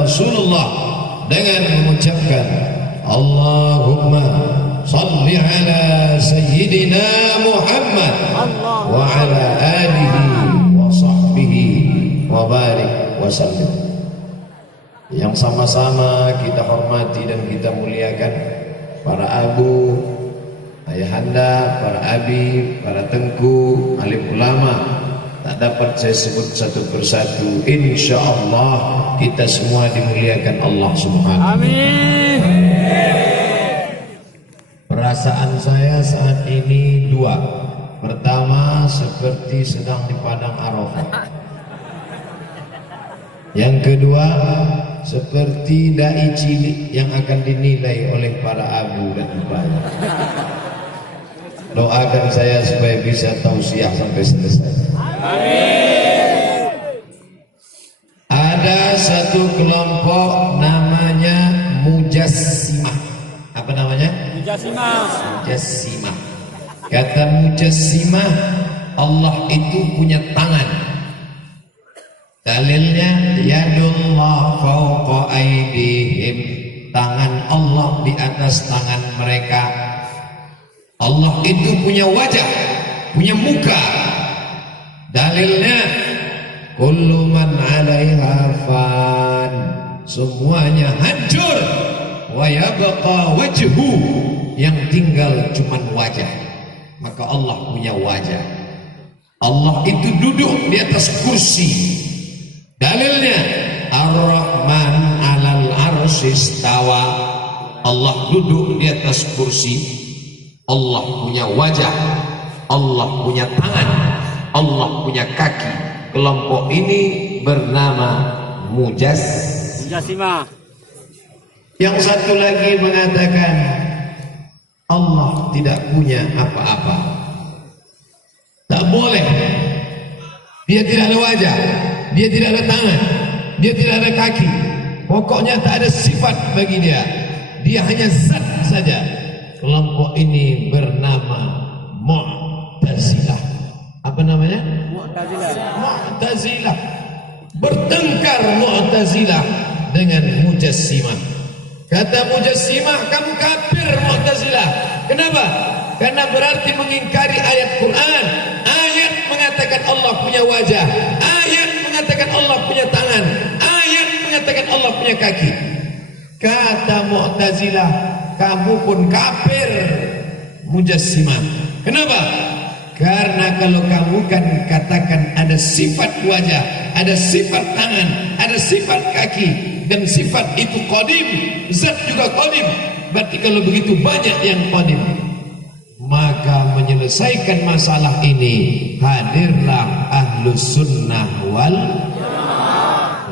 Rasulullah dengan mengucapkan Allahumma salli ala Sayyidina Muhammad wa ala alihi wa sahbihi wa barik wa sallim. Yang sama-sama kita hormati dan kita muliakan para abu, ayahanda, para abi, para tengku, alim ulama. Tak dapat saya sebut satu persatu. Insya Allah kita semua dimuliakan Allah Subhanahu. Amin. Perasaan saya saat ini dua. Pertama, seperti sedang di padang Arafah. Yang kedua, seperti dai cilik yang akan dinilai oleh para abu dan ibaya. Doakan saya supaya bisa tausiah sampai selesai. Amin. Ada satu kelompok namanya Mujassimah. Apa namanya? Mujassimah. Mujassimah. Kata Mujassimah, Allah itu punya tangan. Dalilnya yadullah fawqa aydihim, tangan Allah di atas tangan mereka. Allah itu punya wajah, punya muka. Dalilnya kullu man 'alaiha fan, semuanya hancur, wa yabqa wajhu, yang tinggal cuman wajah. Maka Allah punya wajah. Allah itu duduk di atas kursi. Dalilnya Ar-Rahman 'alal 'arsy istawa, Allah duduk di atas kursi. Allah punya wajah, Allah punya tangan, Allah punya kaki. Kelompok ini bernama Mujassimah. Yang satu lagi mengatakan Allah tidak punya apa-apa. Tak boleh. Dia tidak ada wajah, dia tidak ada tangan, dia tidak ada kaki. Pokoknya tak ada sifat bagi dia. Dia hanya zat saja. Kelompok ini bernama Mu'tazilah. Apa namanya? Mu'tazilah. Bertengkar Mu'tazilah dengan Mujassimah. Kata Mujassimah, kamu kafir Mu'tazilah. Kenapa? Karena berarti mengingkari ayat Quran. Ayat mengatakan Allah punya wajah, ayat mengatakan Allah punya tangan, ayat mengatakan Allah punya kaki. Kata Mu'tazilah, kamu pun kafir Mujassimah. Kenapa? Karena kalau kamu kan katakan ada sifat wajah, ada sifat tangan, ada sifat kaki, dan sifat itu qadim, zat juga qadim. Berarti kalau begitu banyak yang qadim. Maka menyelesaikan masalah ini hadirlah Ahlus Sunnah wal Jamaah.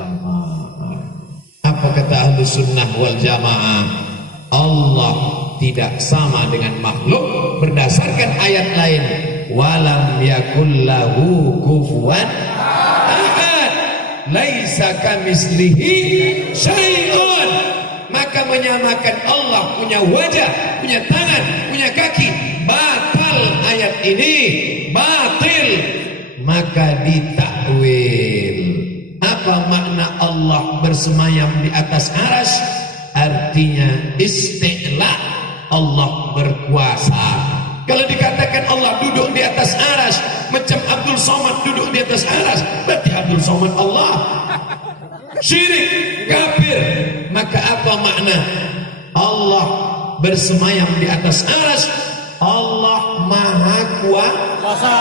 Apa kata Ahlus Sunnah wal Jamaah? Allah tidak sama dengan makhluk berdasarkan ayat lain. Walam yakul lahu kufuwan ahad, laisa kamitslihi syai'un. Maka menyamakan Allah punya wajah, punya tangan, punya kaki, batal ayat ini, batil. Maka ditakwil. Apa makna Allah bersemayam di atas arsy? Artinya isti'la, Allah berkuasa. Kalau dikatakan Allah duduk di atas arsy, macam Abdul Somad duduk di atas arsy, berarti Abdul Somad Allah. Syirik, kafir. Maka apa makna Allah bersemayam di atas arsy? Allah maha kuasa.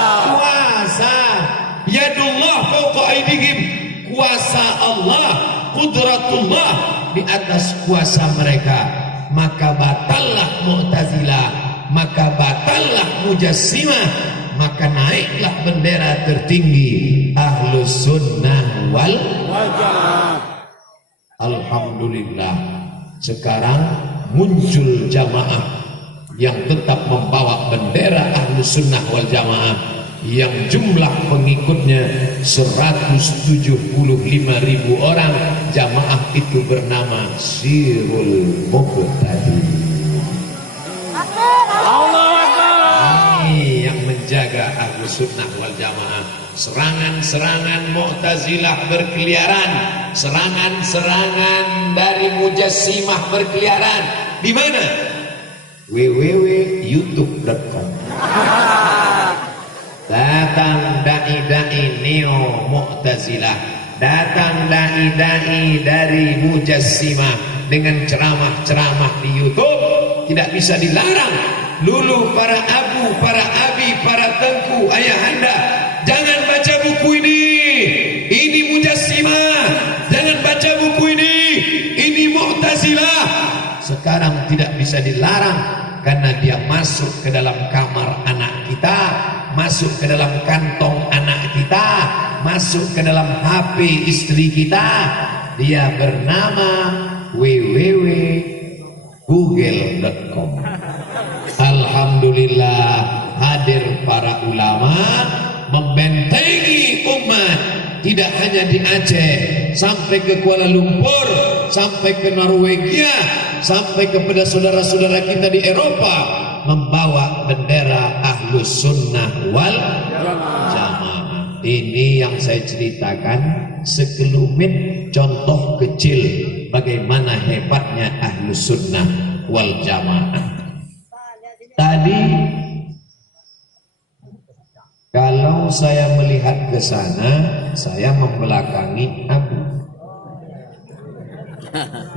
Yadullah fawqa aydihim, kuasa Allah, qudratullah di atas kuasa mereka. Maka batallah Mu'tazilah, maka batallah Mujassimah, maka naiklah bendera tertinggi Ahlus Sunnah wal Jamaah. Alhamdulillah, sekarang muncul jamaah yang tetap membawa bendera Ahlus Sunnah wal Jamaah, yang jumlah pengikutnya 175.000 orang. Jamaah itu bernama Sirul Muqtadi. Ini yang menjaga Ahlus Sunnah wal Jamaah. Serangan-serangan Mu'tazilah berkeliaran, serangan-serangan dari Mujassimah berkeliaran. Di mana? www.youtube.com. Datang dai-dai neo Mu'tazilah, datang dai-dai dari Mujassimah dengan ceramah-ceramah di YouTube. Tidak bisa dilarang. Lulu, para abu, para abi, para tengku, ayahanda, jangan baca buku ini. Ini Mujassimah. Jangan baca buku ini Mu'tazilah. Sekarang tidak bisa dilarang karena dia masuk ke dalam kamar anak kita, masuk ke dalam kantong anak kita, masuk ke dalam HP istri kita. Dia bernama www.google.com. Alhamdulillah, hadir para ulama membentengi umat, tidak hanya di Aceh, sampai ke Kuala Lumpur, sampai ke Norwegia, sampai kepada saudara-saudara kita di Eropa, membawa bendera Ahlus Sunnah wal Jamaah. Ini yang saya ceritakan sekelumit contoh kecil bagaimana hebatnya Ahlus Sunnah wal Jamaah. Tadi kalau saya melihat ke sana, saya membelakangi Abu.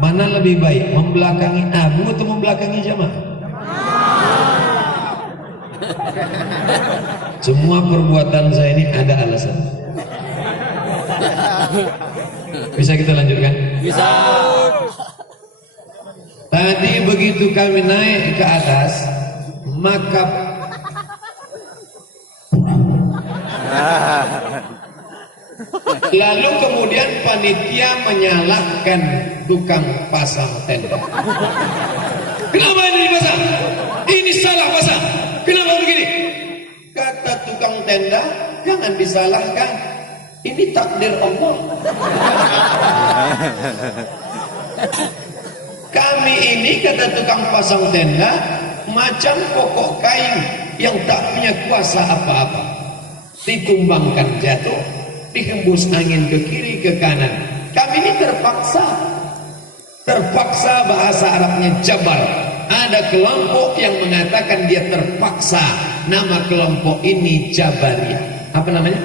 Mana lebih baik, membelakangi Abu atau membelakangi Jamaah? Semua perbuatan saya ini ada alasan. Bisa kita lanjutkan? Bisa. Tadi begitu kami naik ke atas, maka lalu kemudian panitia menyalahkan tukang pasang tenda. Kenapa ini dipasang? Ini salah pasang. Kenapa begini? Kata tukang tenda, jangan disalahkan. Ini takdir Allah. Kami ini, kata tukang pasang tenda, macam pokok kayu yang tak punya kuasa apa-apa. Ditumbangkan jatuh, dihembus angin ke kiri ke kanan. Kami ini terpaksa bahasa Arabnya jabar. Ada kelompok yang mengatakan dia terpaksa. Nama kelompok ini Jabariyah. Apa namanya?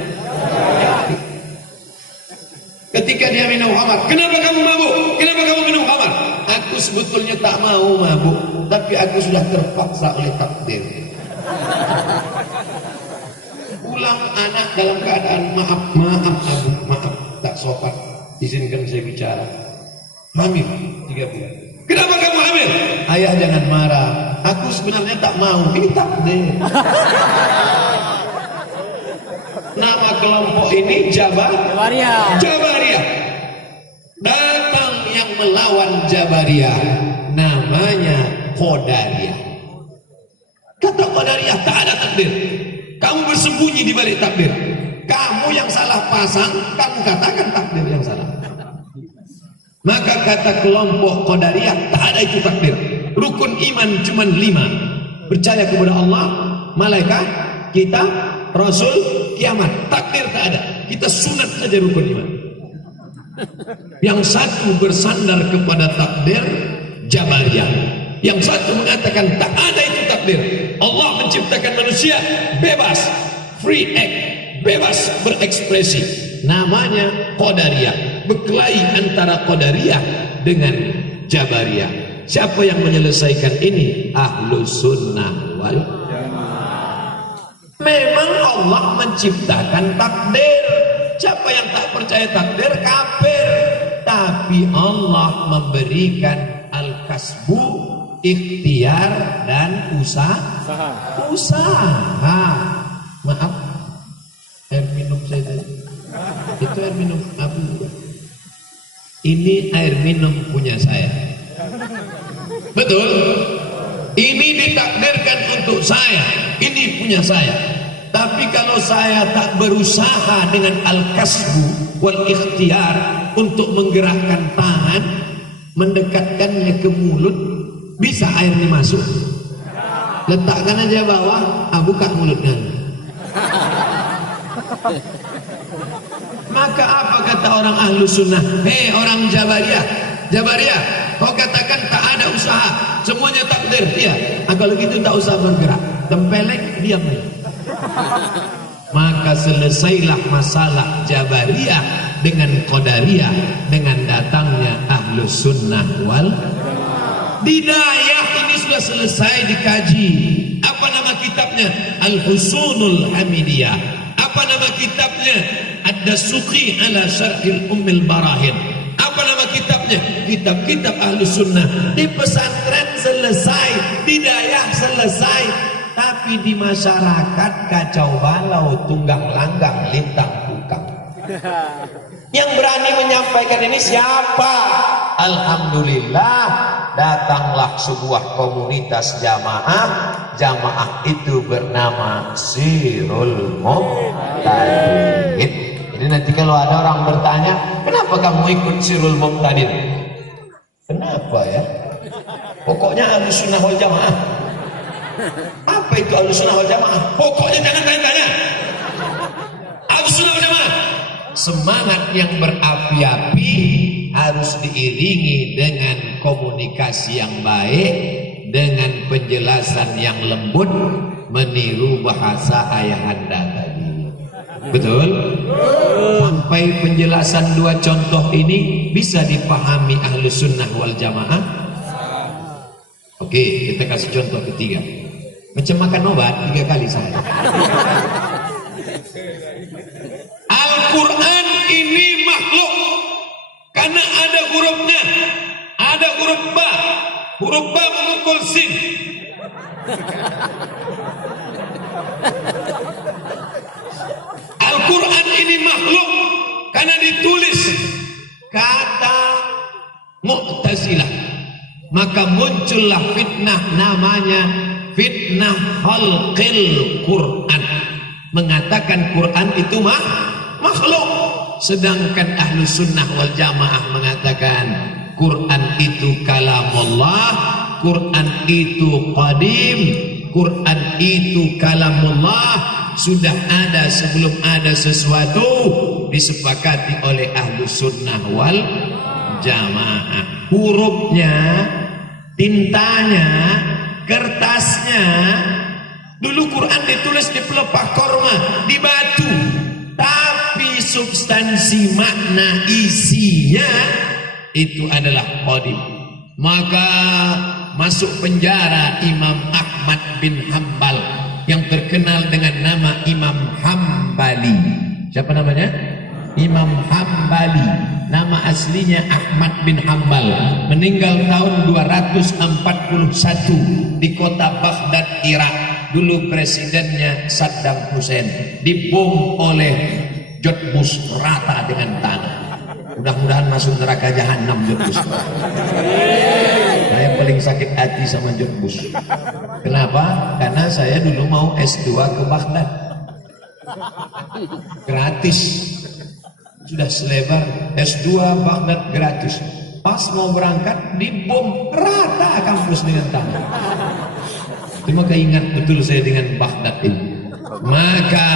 Ketika dia minum khamar, kenapa kamu mabuk? Kenapa kamu minum khamar? Aku sebetulnya tak mau mabuk, tapi aku sudah terpaksa oleh takdir. Pulang anak dalam keadaan maaf Abu, maaf tak sopan, izinkan saya bicara. Hamil 3 bulan. Kenapa kamu hamil? Ayah jangan marah, aku sebenarnya tak mau, ini takdir. Nama kelompok ini Jabariyah. Datang yang melawan Jabariyah, namanya Qadariyah. Kata Qadariyah, tak ada takdir. Kamu bersembunyi di balik takdir. Kamu yang salah pasang, kamu katakan takdir yang salah. Maka kata kelompok Qadariyah, tak ada itu takdir. Rukun iman cuma 5. Percaya kepada Allah, malaikat, kitab, Rasul, kiamat. Takdir tak ada. Kita sunat saja rukun iman. Yang satu bersandar kepada takdir, Jabariyah. Yang satu mengatakan tak ada itu takdir. Allah menciptakan manusia bebas, free act, bebas berekspresi. Namanya Qadariyah. Berkelahi antara Qadariyah dengan Jabariyah. Siapa yang menyelesaikan ini? Ahlus Sunnah wal Jamaah. Memang Allah menciptakan takdir. Siapa yang tak percaya takdir kafir. Tapi Allah memberikan al-kasbu, ikhtiar dan usaha. Maaf, air minum saya tadi. Itu air minum Abu. Ini air minum punya saya. Betul? Ini ditakdirkan untuk saya. Ini punya saya. Tapi kalau saya tak berusaha dengan al-kasbu wal ikhtiar untuk menggerakkan tangan, mendekatkannya ke mulut, bisa airnya masuk? Letakkan aja bawah, buka mulutnya. Maka apa kata orang ahlu sunnah? Hei orang Jabariyah, Jabariyah, kau katakan tak ada usaha, semuanya takdir. Iya, kalau gitu tak usah bergerak, tempeleng, diam. Maka selesailah masalah Jabariyah dengan Qadariyah dengan datangnya ahlu sunnah wal Bidayah. Ini sudah selesai dikaji. Apa nama kitabnya? Al-Husunul Hamidiyah. Apa nama kitabnya? Ad-Dasuqi ala Syarhil Ummil Barahin. Apa nama kitabnya? Kitab-kitab ahlu sunnah. Di pesantren selesai, bidayah selesai, tapi di masyarakat kacau balau, tunggang langgang, lintang bukang. Yang berani menyampaikan ini siapa? Alhamdulillah, datanglah sebuah komunitas jamaah. Jamaah itu bernama Sirul Muqtadin. Jadi nanti kalau ada orang bertanya, kenapa kamu ikut Sirul Muqtadin? Kenapa ya? Pokoknya Ahlussunnah wal Jamaah. Apa itu Ahlussunnah wal Jamaah? Pokoknya jangan tanya-tanya. Ahlussunnah wal Jamaah. Semangat yang berapi-api harus diiringi dengan komunikasi yang baik, dengan penjelasan yang lembut, meniru bahasa ayahanda tadi. Betul? Sampai penjelasan dua contoh ini bisa dipahami Ahlussunnah wal Jamaah. Oke, kita kasih contoh ketiga. Macam makan obat 3 kali sehari. Al-Quran ini makhluk karena ada hurufnya. Ada huruf ba. Huruf ba memukul sin. Al-Quran ini makhluk karena ditulis kata Mu'tazilah. Maka muncullah fitnah namanya fitnah khalqil Quran. Mengatakan Quran itu makhluk. Sedangkan ahlu sunnah wal jamaah mengatakan Quran itu kalamullah, Quran itu qadim, Quran itu kalamullah. Sudah ada sebelum ada sesuatu, disepakati oleh ahlu sunnah wal jamaah. Hurufnya, tintanya, kertasnya. Dulu Quran ditulis di pelepah korma, di batu. Tapi substansi makna isinya itu adalah qadim. Maka masuk penjara Imam Ahmad bin Hambal yang terkenal dengan nama Imam Hambali. Siapa namanya? Imam Hambali. Nama aslinya Ahmad bin Hambal. Meninggal tahun 241 di kota Baghdad, Irak. Dulu presidennya Saddam Hussein. Dibom oleh George Bush rata dengan tanah. Mudah-mudahan masuk neraka jahanam George Bush. Saya paling sakit hati sama George Bush. Kenapa? Karena saya dulu mau S2 ke Baghdad. Gratis. Sudah selebar S2 Baghdad gratis. Pas mau berangkat dibom rata kampus dengan tanah. Cuma keingat betul saya dengan Baghdad ini. Maka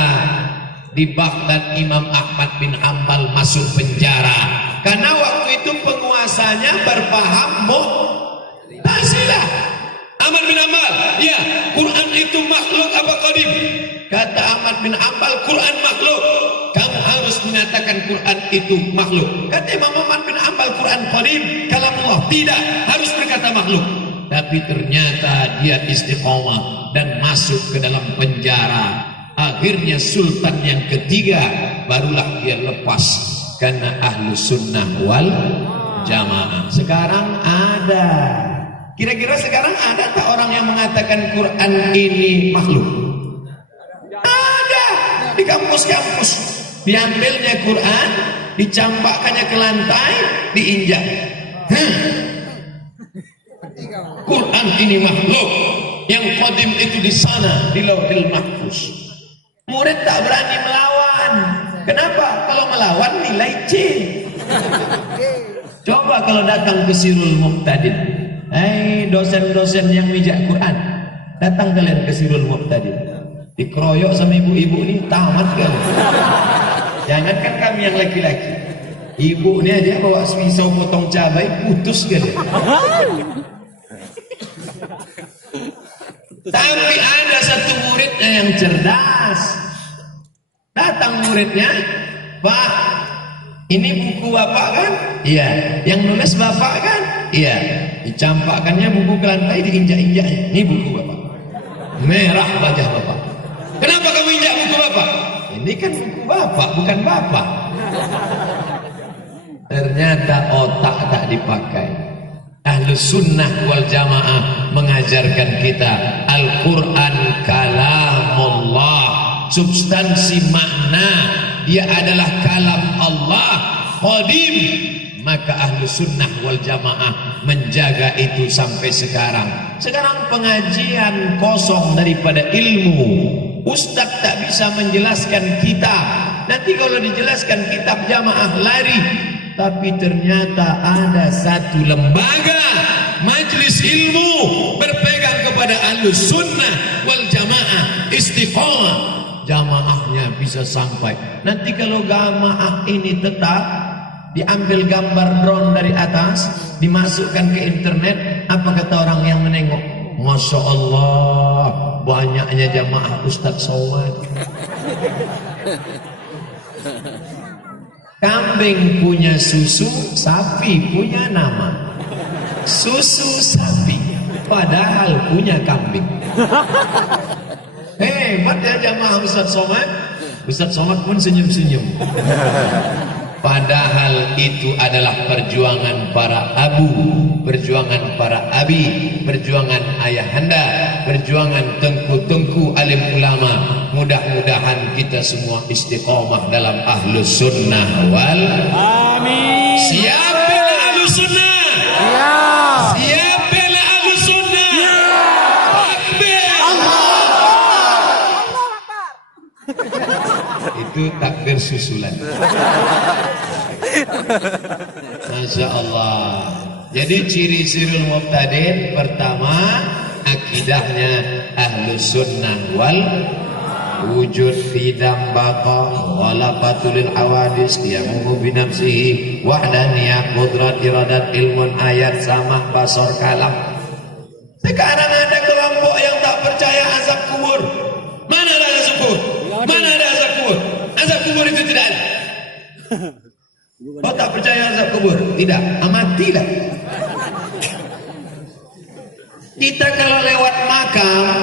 di Baghdad Imam Ahmad bin Hambal masuk penjara karena waktu itu penguasanya berpaham Mu'tazilah. Ahmad bin Hambal, ya, Quran itu makhluk apa qadim? Kata Ahmad bin Hambal, Quran makhluk. Kamu harus menyatakan Quran itu makhluk. Kata Imam Ahmad bin Hambal, Quran qadim, kalamullah. Tidak, harus berkata makhluk. Tapi ternyata dia istiqomah dan masuk ke dalam penjara. Akhirnya sultan yang ketiga barulah dia lepas karena ahlu sunnah wal jamaah. Sekarang ada. Kira-kira sekarang ada tak orang yang mengatakan Quran ini makhluk? Ada. Di kampus-kampus diambilnya Quran, dicampakkannya ke lantai, diinjak. Quran ini makhluk, yang qadim itu di sana di Lauhil Mahfuz. Murid tak berani melawan. Kenapa? Kalau melawan nilai C. Coba kalau datang ke Sirul Muqtadin. Hai dosen-dosen yang mijak Quran, datang kalian ke Sirul Muqtadin. Dikeroyok sama ibu-ibu ini tamat kan. Jangankan kami yang laki-laki, ibu ini aja bawa pisau potong cabai putus kan ya. Tapi ada satu muridnya yang cerdas. Datang muridnya, Pak, ini buku bapak kan? Iya. Yang nulis bapak kan? Iya. Dicampakkannya buku ke lantai, diinjak-injaknya. Ini buku bapak. Merah wajah bapak. Kenapa kamu injak buku bapak? Ini kan buku bapak, bukan bapak. Ternyata otak tak dipakai. Ahlus sunnah wal jamaah mengajarkan kita Al-Quran kalamullah, substansi makna dia adalah kalam Allah qadim. Maka ahlus sunnah wal jamaah menjaga itu sampai sekarang. Sekarang pengajian kosong daripada ilmu. Ustadz tak bisa menjelaskan kitab. Nanti kalau dijelaskan kitab jamaah lari. Tapi ternyata ada satu lembaga majelis ilmu berpegang kepada ahlus sunnah wal jamaah istiqomah. Jamaahnya bisa sampai. Nanti kalau jamaah ini tetap diambil gambar drone dari atas, dimasukkan ke internet, apa kata orang yang menengok? Masya Allah, banyaknya jamaah Ustadz Somad. Kambing punya susu, sapi punya nama. Susu sapi, padahal punya kambing. Hebat ya jamaah Ustadz Somad. Ustadz Somad pun senyum-senyum. Padahal itu adalah perjuangan para abu, perjuangan para abi, perjuangan ayahanda, perjuangan tengku-tengku alim ulama. Mudah-mudahan kita semua istiqomah dalam ahlus sunnah wal amin. Siapa ahlus sunnah? Ya. Siapa ahlus sunnah? Ya. Takbir. Allah. Itu takbir susulan. Masya Allah. Jadi ciri-ciri mubtadin pertama akidahnya ahlus sunnah wal wujud fidam baqa walafatulil awadis diamuhu binafsihi wahdaniyah qudrat iradat ilmun ayat sama basor kalam. Sekarang ada kelompok yang tak percaya azab kubur. Mana ada azab kubur? Mana ada azab kubur? Azab kubur itu tidak ada. Oh, tak percaya azab kubur? Tidak, amatilah. Kita kalau lewat makam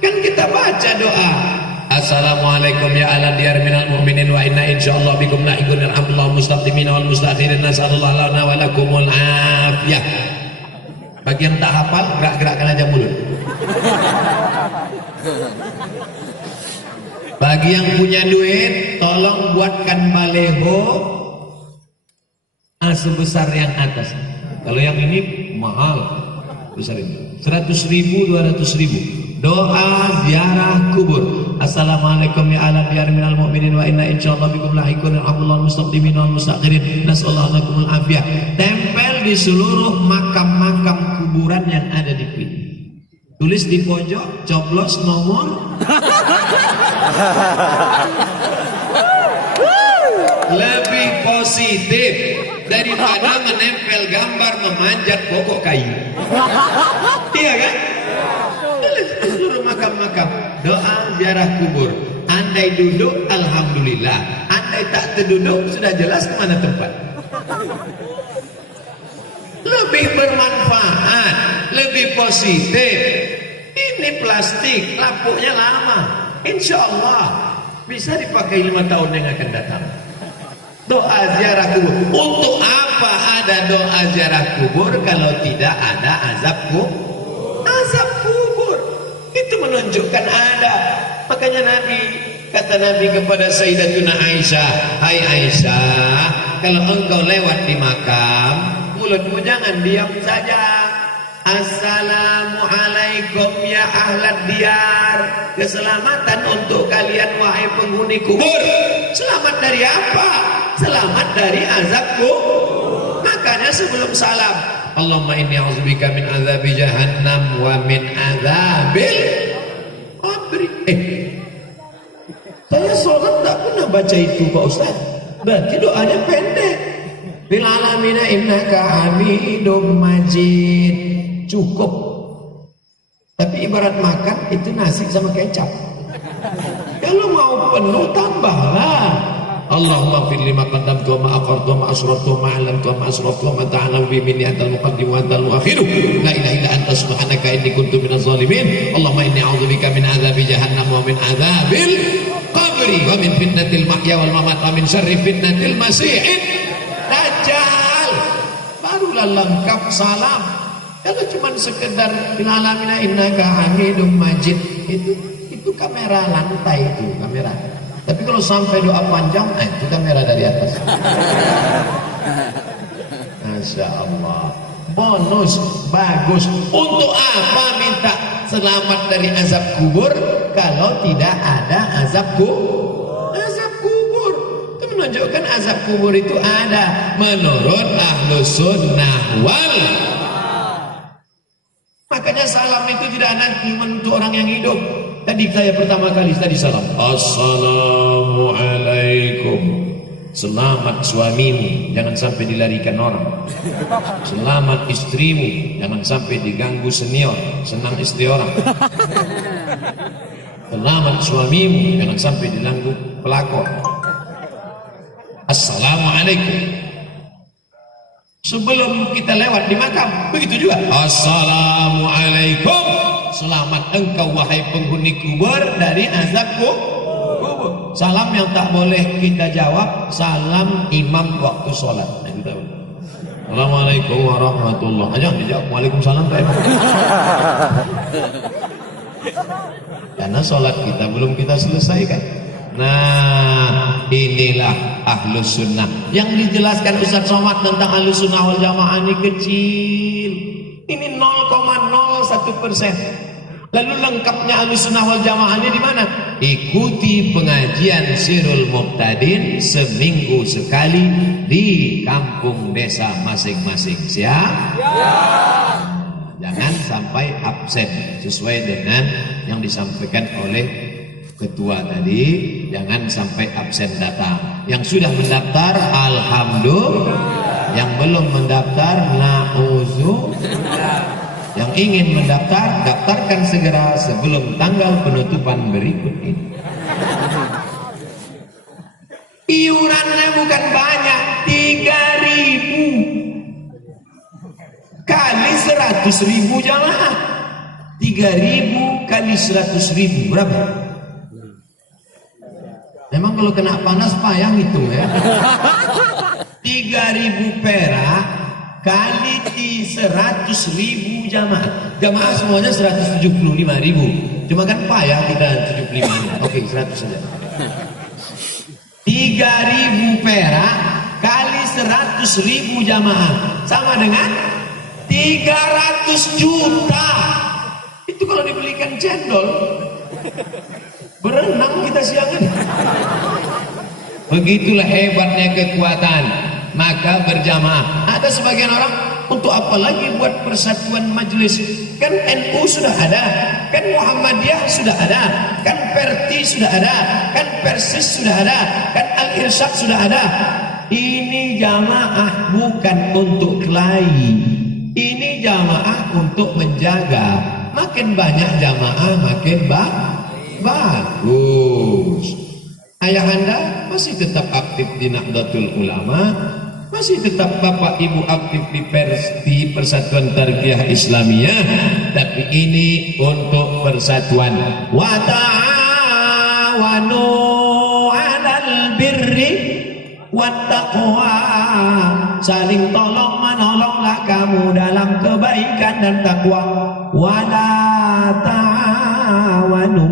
kan kita baca doa. Assalamualaikum ya ala diyar minal mu'minin wa inna insyaallah bikum lahiqun alhamdulillah mustaqdimin wal mustakhirin nasallallahu lana wa lakumul afiyah. Bagi yang tak hafal, gerak-gerakkan aja mulut. Bagi yang punya duit, tolong buatkan baleho sebesar yang atas. Kalau yang ini mahal, besar ini 100.000, 200.000. Doa ziarah kubur. Assalamualaikum ya ala diyar minal mu'minin wa inna insyaallah bikum lahiqun alhamdulillah mustaqdimin wal mustakhirin nasallallahu lakumul afiyah. Tempel di seluruh makam-makam kuburan yang ada di PIN. Tulis di pojok, coblos nomor. Lebih positif daripada menempel gambar memanjat pokok kayu. Iya kan? Seluruh makam-makam doa ziarah kubur. Andai duduk, alhamdulillah. Andai tak terduduk, sudah jelas kemana tempat. Lebih bermanfaat, lebih positif. Ini plastik, lapuknya lama. Insya Allah bisa dipakai 5 tahun yang akan datang. Doa ziarah kubur. Untuk apa ada doa ziarah kubur kalau tidak ada azab kubur? Azab kubur itu menunjukkan ada. Makanya kata Nabi kepada Sayyidatuna Aisyah, hai Aisyah, kalau engkau lewat di makam, mulutmu jangan diam saja. Assalamualaikum ya ahlad diyar. Keselamatan untuk kalian wahai penghuni kubur. Selamat dari apa? Selamat dari azab kubur. Makanya sebelum salam, Allahumma inni a'udzubika min azabi jahannam wa min azabil qabri. Saya sholat tak pernah baca itu Pak Ustaz. Berarti doanya pendek. Bil alamina innaka hamidum majid. Cukup. Tapi ibarat makan itu nasi sama kecap. Kalau mau penuh tambahlah. Allahumma fir lima qaddamtu wa ma aqartu wa ma asrartu wa ma a'lantu wa ma asraftu wa ma ta'lamu bi minni antal muqaddim wa antal muakhiru la ilaha illa anta subhanaka inni kuntu minaz zalimin. Allahumma inni a'udzubika min adzabi jahannam wa min adzabil qabri wa min fitnatil mahya wal mamat wa min syarri fitnatil masiihid dajjal. Barulah lengkap salam. Kalau cuma sekedar bil alamina innaka hamidum majid itu kamera lantai itu kamera. Tapi kalau sampai doa panjang, itu kamera dari atas. Masya Allah. Bonus, bagus. Untuk apa minta selamat dari azab kubur kalau tidak ada azab kubur? Azab kubur itu menunjukkan azab kubur itu ada menurut Ahlus Sunnah wal. Makanya salam itu tidak ada cuma untuk orang yang hidup. Tadi saya pertama kali salam. Assalamualaikum. Selamat suamimu, jangan sampai dilarikan orang. Selamat istrimu, jangan sampai diganggu senior, senang istri orang. Selamat suamimu, jangan sampai diganggu pelakor. Assalamualaikum. Sebelum kita lewat di makam, begitu juga. Assalamualaikum. Selamat engkau wahai penghuni kubur dari azab kubur. Salam yang tak boleh kita jawab, salam imam waktu sholat. Nah, itu tahu. Assalamualaikum warahmatullahi wabarakatuh. Jangan dijawab. Waalaikumsalam. Karena sholat kita belum kita selesaikan. Nah, inilah Ahlus Sunnah. Yang dijelaskan Ustaz Somad tentang Ahlus Sunnah wal Jamaah ini kecil. Ini 0,01%. Lalu lengkapnya Ahlus Sunnah wal Jamaah ini di mana? Ikuti pengajian Sirul Muqtadin seminggu sekali di kampung desa masing-masing. Siap? Ya. Jangan sampai absen sesuai dengan yang disampaikan oleh ketua tadi. Jangan sampai absen datang. Yang sudah mendaftar alhamdulillah. Yang belum mendaftar na'udzubillah. Yang ingin mendaftar, daftarkan segera sebelum tanggal penutupan berikut ini. Iurannya bukan banyak, 3.000 kali 100.000 jamaah. 3.000 kali 100.000 berapa? Memang kalau kena panas payah hitung ya. 3.000 perak kali 100.000 jamaah. Jamaah semuanya 175.000. Cuma kan payah kita 75. Oke, 100 saja. 3.000 perak kali 100.000 jamaah sama dengan 300 juta. Itu kalau dibelikan cendol berenang kita siangan. Begitulah hebatnya kekuatan. Maka berjamaah. Ada sebagian orang, untuk apa lagi buat persatuan majelis? Kan NU sudah ada, kan Muhammadiyah sudah ada, kan Perti sudah ada, kan Persis sudah ada, kan Al-Irsyad sudah ada. Ini jamaah bukan untuk kelahi. Ini jamaah untuk menjaga. Makin banyak jamaah makin bagus. Ayah anda masih tetap aktif di Nahdlatul Ulama, masih tetap bapak ibu aktif di Persatuan Tarbiyah Islamiyah, tapi ini untuk persatuan. Wa ta'awanu 'alal birri wat taqwa. Saling tolong menolonglah kamu dalam kebaikan dan takwa. Wa la ta'awanu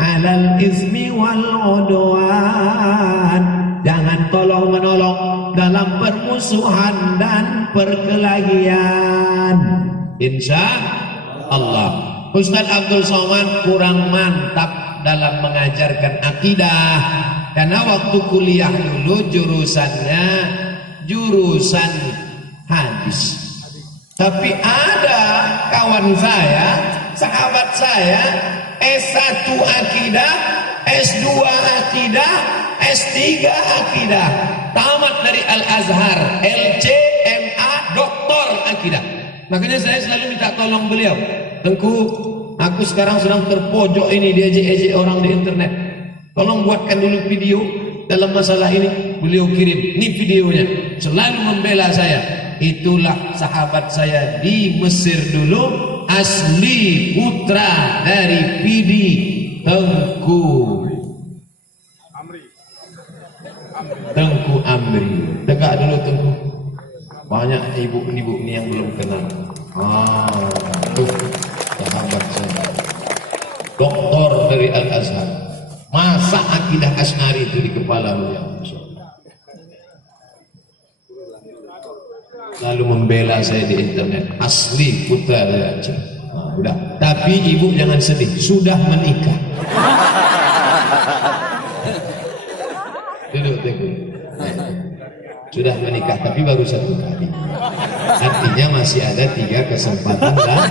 'alal ismi wal 'udwan. Jangan tolong menolong dalam permusuhan dan perkelahian. Insya Allah. Ustaz Abdul Somad kurang mantap dalam mengajarkan akidah, karena waktu kuliah dulu jurusannya jurusan hadis. Tapi ada kawan saya, sahabat saya, S1 akidah, S2 akidah, S3 akidah, tamat dari Al-Azhar, LC, MA, doktor akidah. Makanya saya selalu minta tolong beliau, Tengku, aku sekarang sedang terpojok ini, diejek-ejek orang di internet. Tolong buatkan dulu video dalam masalah ini. Beliau kirim, ini videonya, selalu membela saya. Itulah sahabat saya di Mesir dulu, asli putra dari PD Tengku Amri. Tegak dulu Tengku. Banyak ibu-ibu ini yang belum kenal. Tuh sahabat saya, doktor dari Al-Azhar. Masa akidah Asy'ari itu di kepala beliau. Lalu membela saya di internet, asli putra dari Aceh. Udah. Tapi ibu jangan sedih, sudah menikah. Duduk Teguh. Sudah menikah, tapi baru 1 kali. Artinya masih ada 3 kesempatan lah.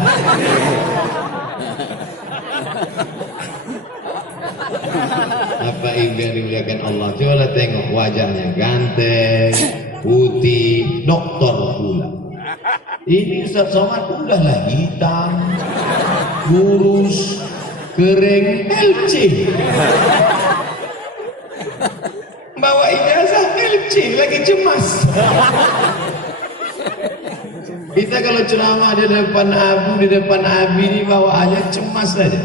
Apa yang dimuliakan Allah? Coba tengok wajahnya, ganteng, putih, dokter pula. Ini Ustaz Somad udahlah hitam, lurus, kering, LC. Bawa ijazah LC, lagi cemas. Kita kalau ceramah di depan Abu, di depan Abi ini bawaannya cemas saja.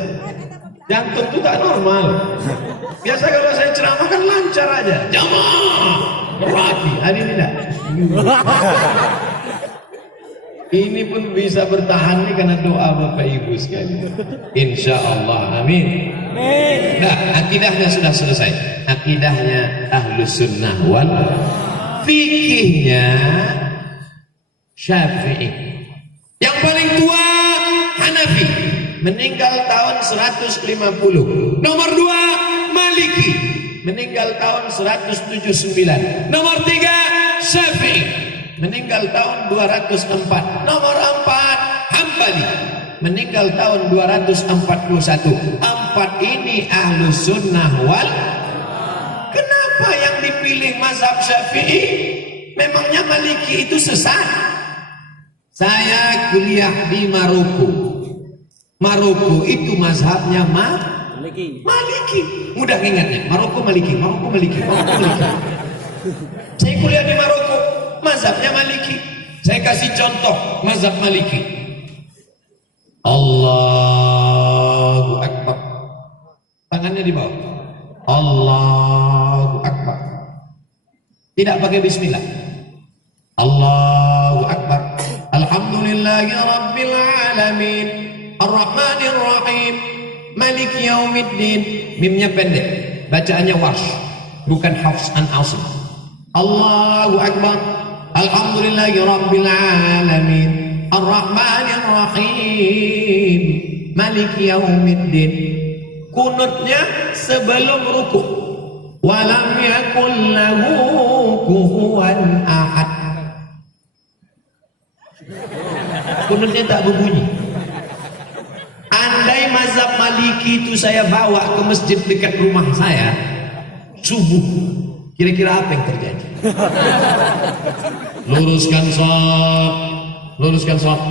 Jantung itu tak normal. Biasa kalau saya ceramah kan lancar aja. Jamaah berhati, hari ini tidak. Ini pun bisa bertahan nih karena doa Bapak Ibu sekalian. Insya Allah, amin. Nah, akidahnya sudah selesai. Akidahnya Ahlus Sunnah wal fikihnya Syafi'i. Yang paling tua Hanafi, meninggal tahun 150. Nomor 2 Maliki, meninggal tahun 179. Nomor 3 Syafi'i, meninggal tahun 204. Nomor 4 Hambali, meninggal tahun 241. 4 ini Ahlus Sunnah wal. Kenapa yang dipilih mazhab Syafi'i? Memangnya Maliki itu sesat? Saya kuliah di Maroko. Maroko itu mazhabnya Maliki. Mudah ingatnya. Maroko Maliki. Saya kuliah di Maroko, mazhabnya Maliki. Saya kasih contoh mazhab Maliki. Allahu Akbar. Tangannya di bawah. Allahu Akbar. Tidak pakai bismillah. Allahu Akbar. Alhamdulillahi Rabbil Alamin, Ar-Rahmanir Rahim, Maliki Yaumiddin. Mimnya pendek, bacaannya warsh, bukan Hafs an Asim. Allahu Akbar. Alhamdulillahi Rabbil Alamin, Ar-Rahmanir Rahim, Maliki Yaumiddin. Kunutnya sebelum ruku. Walam yakul lahu kufuwan ahad. Kunutnya tak berbunyi. Andai mazhab Maliki itu saya bawa ke masjid dekat rumah saya subuh, kira-kira apa yang terjadi? Luruskan shaf.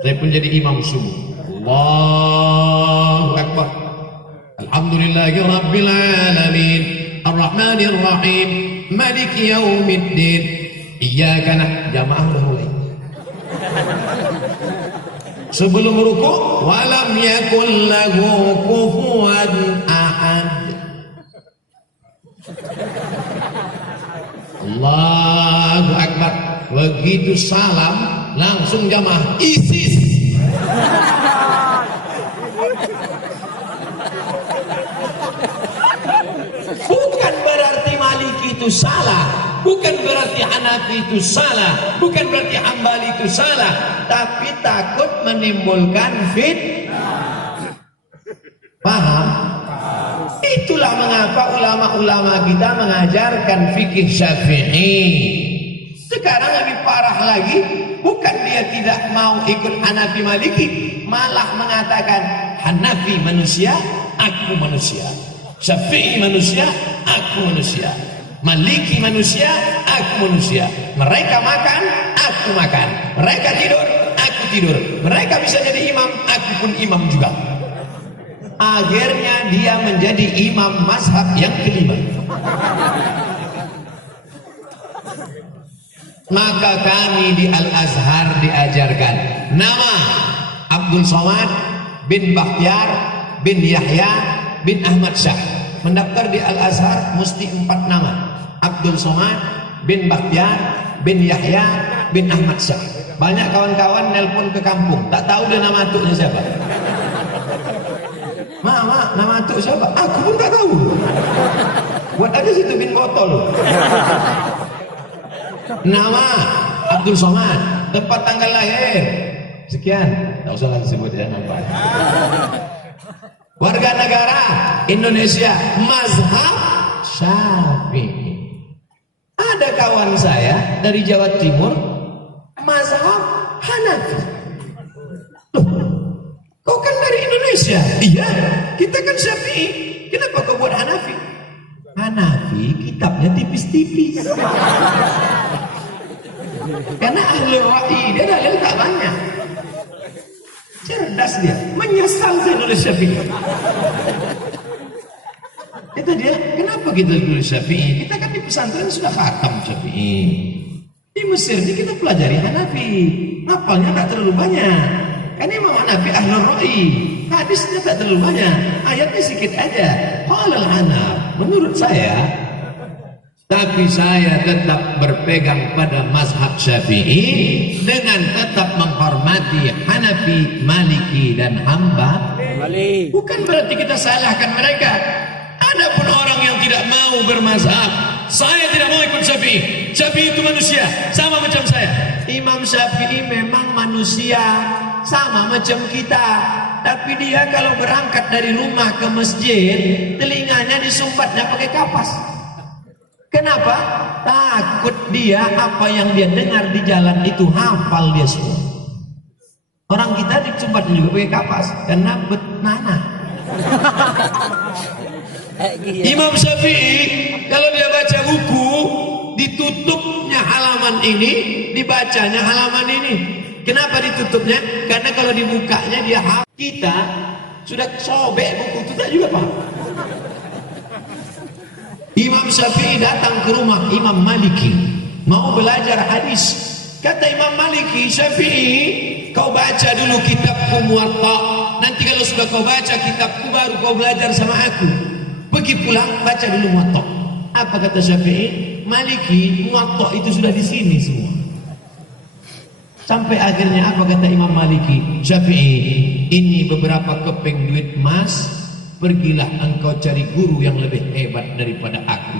Saya pun jadi imam subuh. Allahu Akbar. Alhamdulillahi Rabbil Alamin, Ar-Rahmanir Rahim, Maliki Yaumiddin. Iyyaka na'budu. Jamaah udah mulai. Sebelum rukuk, walam yakul lahu kufuwan ahad. Allahu Akbar. Begitu salam, langsung jamaah ISIS. Bukan berarti Maliki itu salah, bukan berarti Hanafi itu salah, bukan berarti Hambali itu salah, tapi takut menimbulkan fitnah. Paham? Itulah mengapa ulama-ulama kita mengajarkan fikih Syafi'i. Sekarang lebih parah lagi, bukan dia tidak mau ikut Hanafi Maliki, malah mengatakan Hanafi manusia, aku manusia. Syafi'i manusia, aku manusia. Maliki manusia, aku manusia. Mereka makan, aku makan. Mereka tidur, aku tidur. Mereka bisa jadi imam, aku pun imam juga. Akhirnya dia menjadi imam mazhab yang kelima. Maka kami di Al-Azhar diajarkan nama Abdul Somad bin Bakhtiar bin Yahya bin Ahmad Syah. Mendaftar di Al-Azhar mesti 4 nama. Abdul Somad bin Bakhtiar bin Yahya bin Ahmad Syah. Banyak kawan-kawan nelpon ke kampung, tak tahu dia nama atuknya siapa. Mak, nama atuk siapa? Aku pun tak tahu. Buat aja situ bin botol. Nama Abdul Somad, tempat tanggal lahir sekian, tak usah lagi sebut ya nampak. Warga negara Indonesia, mazhab Syafi'i. Ada kawan saya dari Jawa Timur, mazhab Hanafi. Loh, kau kan dari Indonesia? Iya, kita kan Syafi'i. Kenapa kau buat Hanafi? Hanafi kitabnya tipis-tipis. Karena ahli ra'i dia dalil tak banyak. Cerdas dia, menyesal saya nulis Syafi'i. Kata dia, kenapa kita nulis Syafi'i? Kita kan di pesantren sudah khatam Syafi'i. Di Mesir ini kita pelajari Hanafi, hafalnya tak terlalu banyak. Kan Imam Hanafi ahli ra'i, hadisnya tak terlalu banyak, ayatnya sedikit aja. Halal Hanaf, menurut saya. Tapi saya tetap berpegang pada mazhab Syafi'i dengan tetap menghormati Hanafi, Maliki dan Hambali. Bukan berarti kita salahkan mereka. Ada pun orang yang tidak mau bermazhab. Saya tidak mau ikut Syafi'i. Syafi'i itu manusia, sama macam saya. Imam Syafi'i memang manusia, sama macam kita. Tapi dia kalau berangkat dari rumah ke masjid, telinganya disumbatnya pakai kapas. Kenapa? Takut dia apa yang dia dengar di jalan itu hafal dia semua. Orang kita disumbat juga pakai kapas karena betnana. Imam Syafi'i kalau dia baca buku, ditutupnya halaman ini, dibacanya halaman ini. Kenapa ditutupnya? Karena kalau dibukanya dia hafal. Kita sudah sobek buku itu tak juga paham. Imam Syafi'i datang ke rumah Imam Maliki, mau belajar hadis. Kata Imam Maliki, Syafi'i, kau baca dulu kitabku Muwatta. Nanti kalau sudah kau baca kitabku baru kau belajar sama aku. Pergi pulang baca dulu Muwatta. Apa kata Syafi'i? Maliki, Muwatta itu sudah di sini semua. Sampai akhirnya apa kata Imam Maliki? Syafi'i, ini beberapa keping duit emas. Pergilah engkau cari guru yang lebih hebat daripada aku.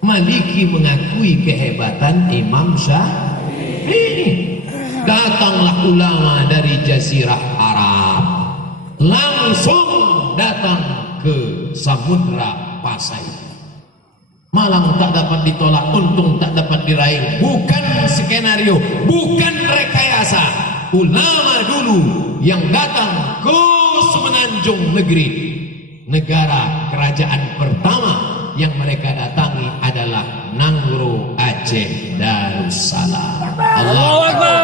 Maliki mengakui kehebatan Imam Syafi'i. Datanglah ulama dari Jazirah Arab, langsung datang ke Samudra Pasai. Malang tak dapat ditolak, untung tak dapat diraih. Bukan skenario, bukan rekayasa. Ulama dulu yang datang ke semenanjung negeri. Negara kerajaan pertama yang mereka datangi adalah Nangro Aceh Darussalam. Allahu Akbar.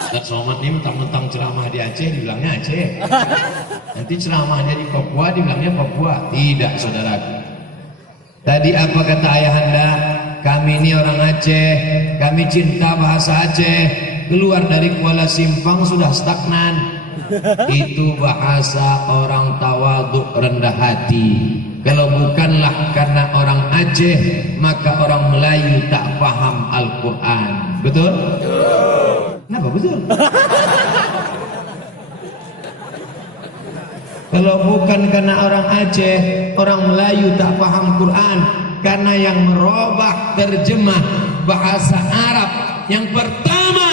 Ustaz Somad ini mentang-mentang ceramah di Aceh dibilangnya Aceh. Nanti ceramahnya di Papua dibilangnya Papua. Tidak, saudaraku. Tadi apa kata ayahanda? Kami ini orang Aceh, kami cinta bahasa Aceh. Keluar dari Kuala Simpang sudah stagnan. Itu bahasa orang tawaduk rendah hati. Kalau bukanlah karena orang Aceh, maka orang Melayu tak paham Al-Quran. Betul? Kenapa betul? Kalau bukan karena orang Aceh, orang Melayu tak paham Quran. Karena yang merubah terjemah bahasa Arab, yang pertama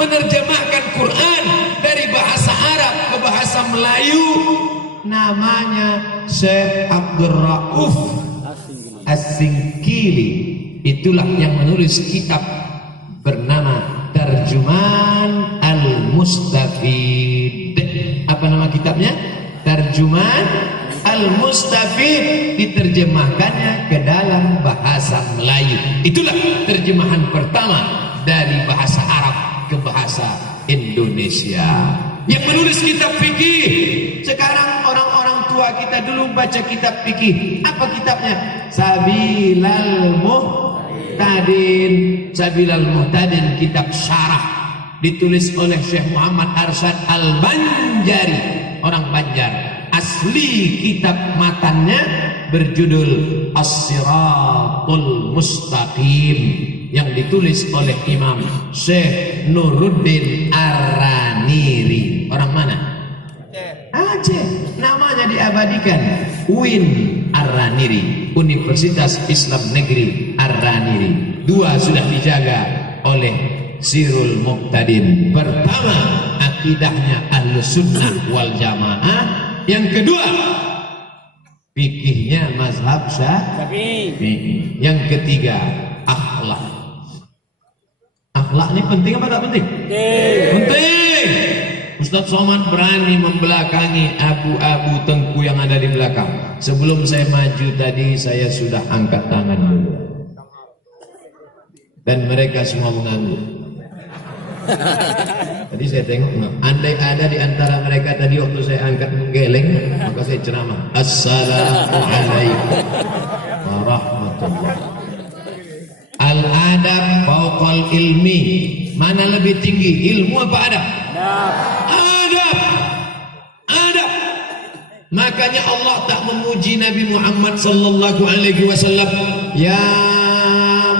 menerjemahkan Quran dari bahasa Arab ke bahasa Melayu, namanya Syekh Abdul Rauf As-Singkili. Itulah yang menulis kitab bernama Tarjuman Al-Mustafid. Apa nama kitabnya? Tarjuman al-mustafid diterjemahkannya ke dalam bahasa Melayu. Itulah terjemahan pertama dari bahasa Arab ke bahasa Indonesia. Yang menulis kitab fikih sekarang orang-orang tua kita dulu baca kitab fikih. Apa kitabnya? Sabilal Muhtadin. Sabilal Muhtadin, kitab syarah ditulis oleh Syekh Muhammad Arsyad Al-Banjari, orang Banjar. Asli kitab matannya berjudul As-Siratul Mustaqim yang ditulis oleh Imam Syekh Nuruddin Ar-Raniri. Orang mana? Aceh. Namanya diabadikan UIN Ar-Raniri, Universitas Islam Negeri Ar-Raniri. Dua sudah dijaga oleh Sirul Muqtadin. Pertama, akidahnya Ahlus Sunnah wal Jamaah. Yang kedua, fikihnya mazhab Syafi'i. Yang ketiga, akhlak. Akhlak ini penting apa tak penting? Penting. Ustaz Somad berani membelakangi abu-abu Tengku yang ada di belakang. Sebelum saya maju tadi, saya sudah angkat tangan dulu. Dan mereka semua mengangguk. Tadi saya tengok, andai ada di antara mereka tadi waktu saya angkat menggeleng, maka saya ceramah. Assalamualaikum warahmatullahi. Al-adab fauqal ilmi. Mana lebih tinggi, ilmu apa adab? Adab. Adab. Makanya Allah tak memuji Nabi Muhammad sallallahu alaihi wasallam. Ya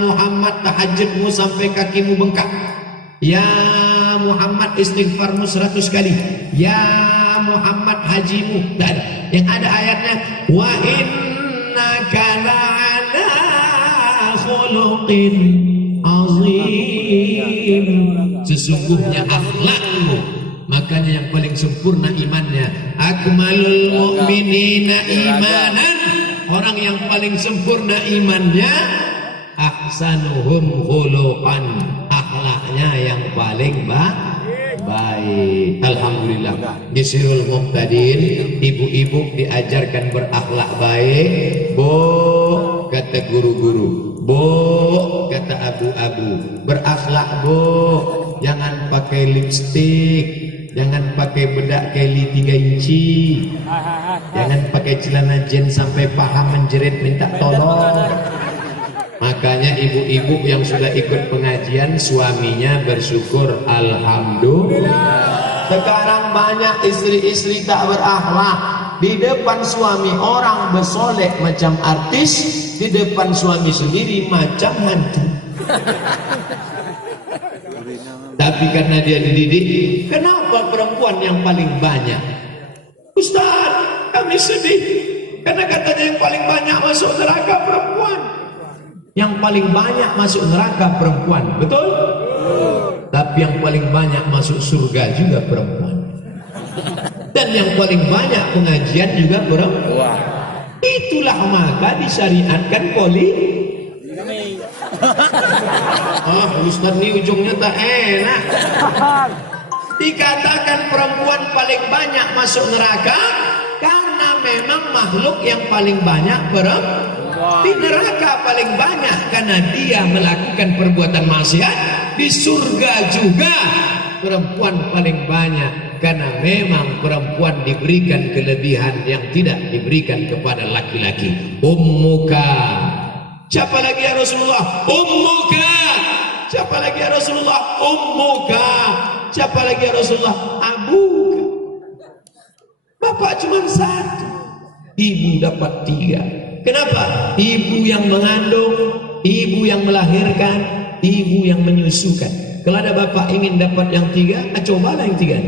Muhammad, tahajudmu sampai kakimu bengkak. Ya Muhammad, istighfarmu 100 kali. Ya Muhammad, hajimu. Tak ada. Yang ada ayatnya, wa innaka la'ala khuluqin azim. Sesungguhnya akhlakmu, makanya yang paling sempurna imannya. Akmalul mu'minina imanan. Orang yang paling sempurna imannya, ahsanuhum khuluqan. Akhlaknya yang paling baik. Alhamdulillah. Di Sirul Muqtadin, ibu-ibu diajarkan berakhlak baik. Bo, kata guru-guru. Bo, kata abu-abu. Berakhlak bo. Jangan pakai lipstik. Jangan pakai bedak keli 3 inci. Jangan pakai celana jeans sampai paha menjerit minta tolong. Makanya ibu-ibu yang sudah ikut pengajian, suaminya bersyukur, alhamdulillah. Sekarang banyak istri-istri tak berakhlak. Di depan suami orang bersolek macam artis, di depan suami sendiri macam hantu. Tapi karena dia dididik, kenapa perempuan yang paling banyak? Ustaz, kami sedih karena katanya yang paling banyak masuk neraka perempuan. Yang paling banyak masuk neraka perempuan, betul? Tapi yang paling banyak masuk surga juga perempuan. Dan yang paling banyak pengajian juga perempuan. Itulah maka disyariatkan poligami. Ustaz ini ujungnya tak enak. Dikatakan perempuan paling banyak masuk neraka karena memang makhluk yang paling banyak perempuan. Di neraka paling banyak karena dia melakukan perbuatan maksiat. Di surga juga perempuan paling banyak karena memang perempuan diberikan kelebihan yang tidak diberikan kepada laki-laki. Ummuka. Siapa lagi ya Rasulullah? Ummuka. Siapa lagi ya Rasulullah? Ummuka. Siapa lagi ya Rasulullah? Abuka. Bapak cuma satu, ibu dapat 3. Kenapa? Ibu yang mengandung, ibu yang melahirkan, ibu yang menyusukan. Kalau ada bapak ingin dapat yang 3, cobalah yang 3.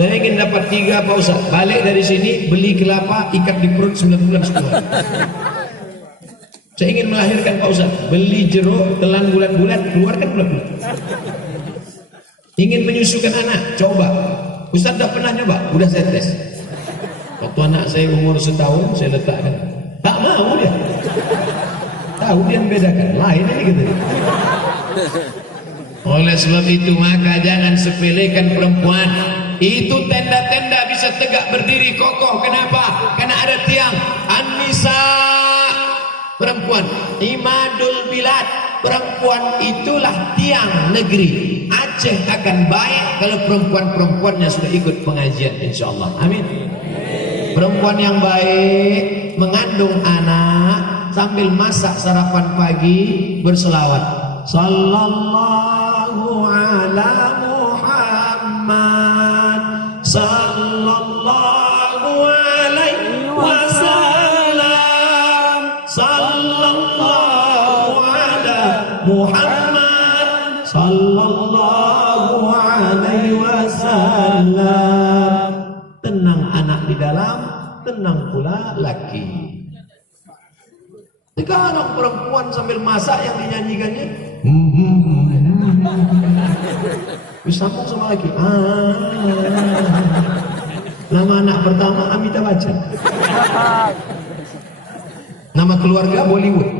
Saya ingin dapat 3 Pak Ustaz. Balik dari sini, beli kelapa, ikat di perut 9 bulan sekolah. Saya ingin melahirkan Pak Ustaz. Beli jeruk, telan bulat-bulat, keluarkan bulat-bulat. Ingin menyusukan anak, coba. Ustaz tak pernah nyoba, udah saya tes. Waktu anak saya umur 1 tahun, saya letakkan. Tak mau dia. Tahu dia membedakan. Lain ini gitu. Oleh sebab itu maka jangan sepelekan perempuan. Itu tenda-tenda bisa tegak berdiri kokoh. Kenapa? Karena ada tiang. An-nisa, perempuan. Imadul bilad, perempuan itulah tiang negeri. Aceh akan baik kalau perempuan-perempuannya sudah ikut pengajian, insyaallah. Amin. Perempuan yang baik mengandung anak sambil masak sarapan pagi berselawat. Sallallahu ala Muhammad, sallallahu alaihi wasallam, sallallahu ala Muhammad, sallallahu alaihi wasallam. Tenang anak di dalam, tenang pula laki. Sekarang perempuan sambil masak yang dinyanyikannya disambung sama laki. Nama anak pertama Amitabh Bachchan. Nama keluarga Bollywood.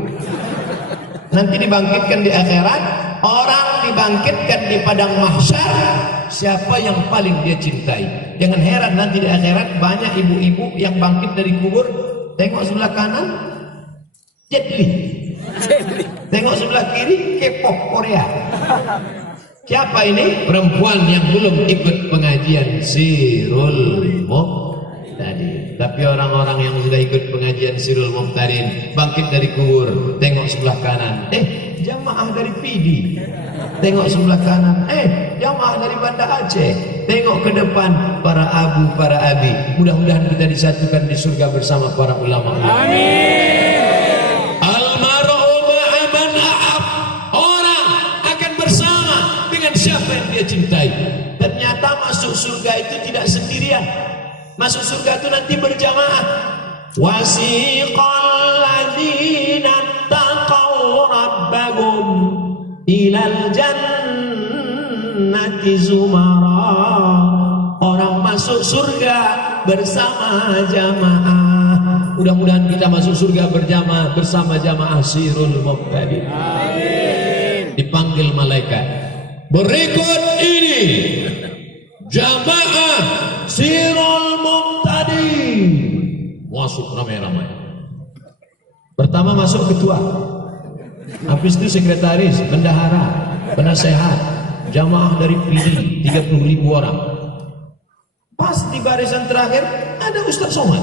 Nanti dibangkitkan di akhirat, orang dibangkitkan di padang mahsyar. Siapa yang paling dia cintai? Jangan heran nanti di akhirat banyak ibu-ibu yang bangkit dari kubur. Tengok sebelah kanan, Jet Li. Tengok sebelah kiri, K-pop Korea. Siapa ini? Perempuan yang belum ikut pengajian Sirul Muqtadin. Tapi orang-orang yang sudah ikut pengajian Sirul Muqtadin bangkit dari kubur, tengok sebelah kanan, jamaah dari PD. Tengok sebelah kanan, jamaah dari Banda Aceh. Tengok ke depan, para abu, para abi. Mudah-mudahan kita disatukan di surga bersama para ulama. Amin. Almar'u ma'aman a'ab. Orang akan bersama dengan siapa yang dia cintai. Ternyata masuk surga itu tidak sendirian. Masuk surga itu nanti berjamaah. Wasiqal ladzina taqaw rabbahum ilal jannati zumara. Orang masuk surga bersama jamaah. Mudah-mudahan kita masuk surga berjamaah bersama jamaah Sirul Muqtadin. Amin. Dipanggil malaikat. Berikut ini jamaah Sirul Muqtadin. Masuk ramai-ramai. Pertama masuk ketua. Habis itu sekretaris, bendahara, penasehat, jamaah dari PD 30.000 orang. Pas di barisan terakhir ada Ustaz Somad.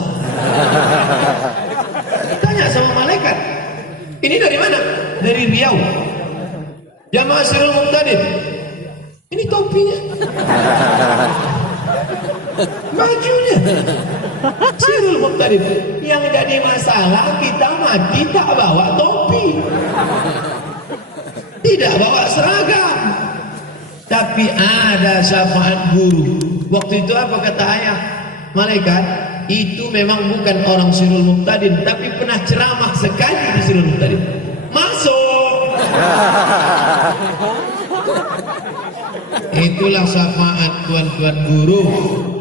Tanya sama malaikat, ini dari mana? Dari Riau. Jamaah Sirul Muqtadin. Ini topinya, bajunya Sirul Muqtadin. Yang jadi masalah kita mati tak bawa topi, tidak bawa seragam, tapi ada syafaat guru. Waktu itu apa kata ayah malaikat? Itu memang bukan orang Sirul Muqtadin, tapi pernah ceramah sekali di Sirul Muqtadin. Masuk. Itulah syafaat tuan-tuan guru,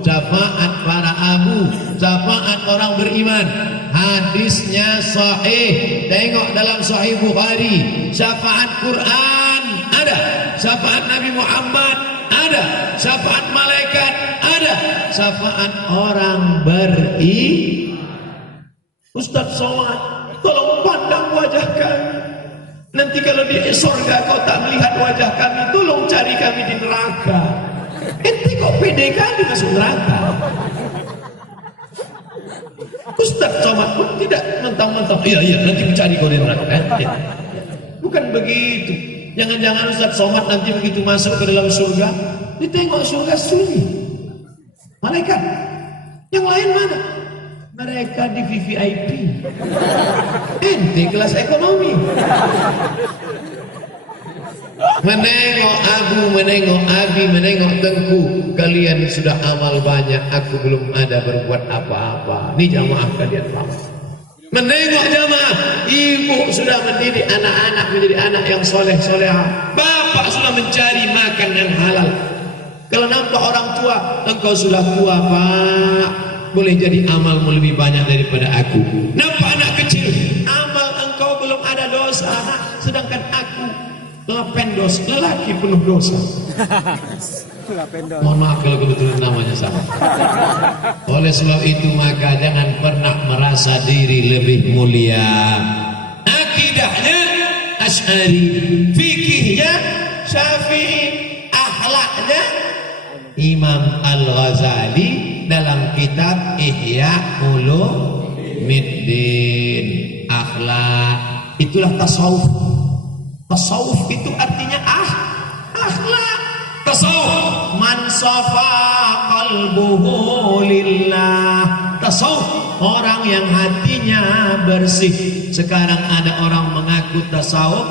syafaat para abu, syafaat orang beriman. Hadisnya sahih. Tengok dalam Sahih Bukhari. Syafaat Quran ada, syafaat Nabi Muhammad ada, syafaat malaikat ada, syafaat orang Ustaz Somad, tolong pandang wajah kami. Nanti kalau di surga kau tak melihat wajah kami, tolong cari kami di neraka. Ente kok pede kali masuk neraka? Ustaz Somad pun tidak mentang-mentang, iya nanti mencari kau di neraka. Bukan begitu. Jangan-jangan Ustaz Somad nanti begitu masuk ke dalam surga, ditengok surga sunyi. Malaikat. Yang lain mana? Mereka di VVIP. Ente kelas ekonomi. Menengok abu, menengok abi, menengok tengku. Kalian sudah amal banyak, aku belum ada berbuat apa-apa. Ini jamaah kalian lama. Menengok jamaah, ibu sudah mendidik anak-anak menjadi anak yang soleh-soleha. Bapak sudah mencari makan yang halal. Kalau nampak orang tua, engkau sudah tua pak, boleh jadi amalmu lebih banyak daripada aku. Nampak anak kecil, amal engkau belum ada dosa, sedangkan aku pendos, lelaki penuh dosa. Mohon maaf kalau kebetulan namanya sama. Oleh sebab itu maka jangan pernah merasa diri lebih mulia. Akidahnya Asy'ari, fikihnya Syafi'i, akhlaknya Imam Al-Ghazali dalam kitab Ihya Ulumuddin. Akhlak itulah tasawuf. Tasawuf itu artinya akhlak. Tasawuf man safa qalbuhu lillah. Tasawuf orang yang hatinya bersih. Sekarang ada orang mengaku tasawuf,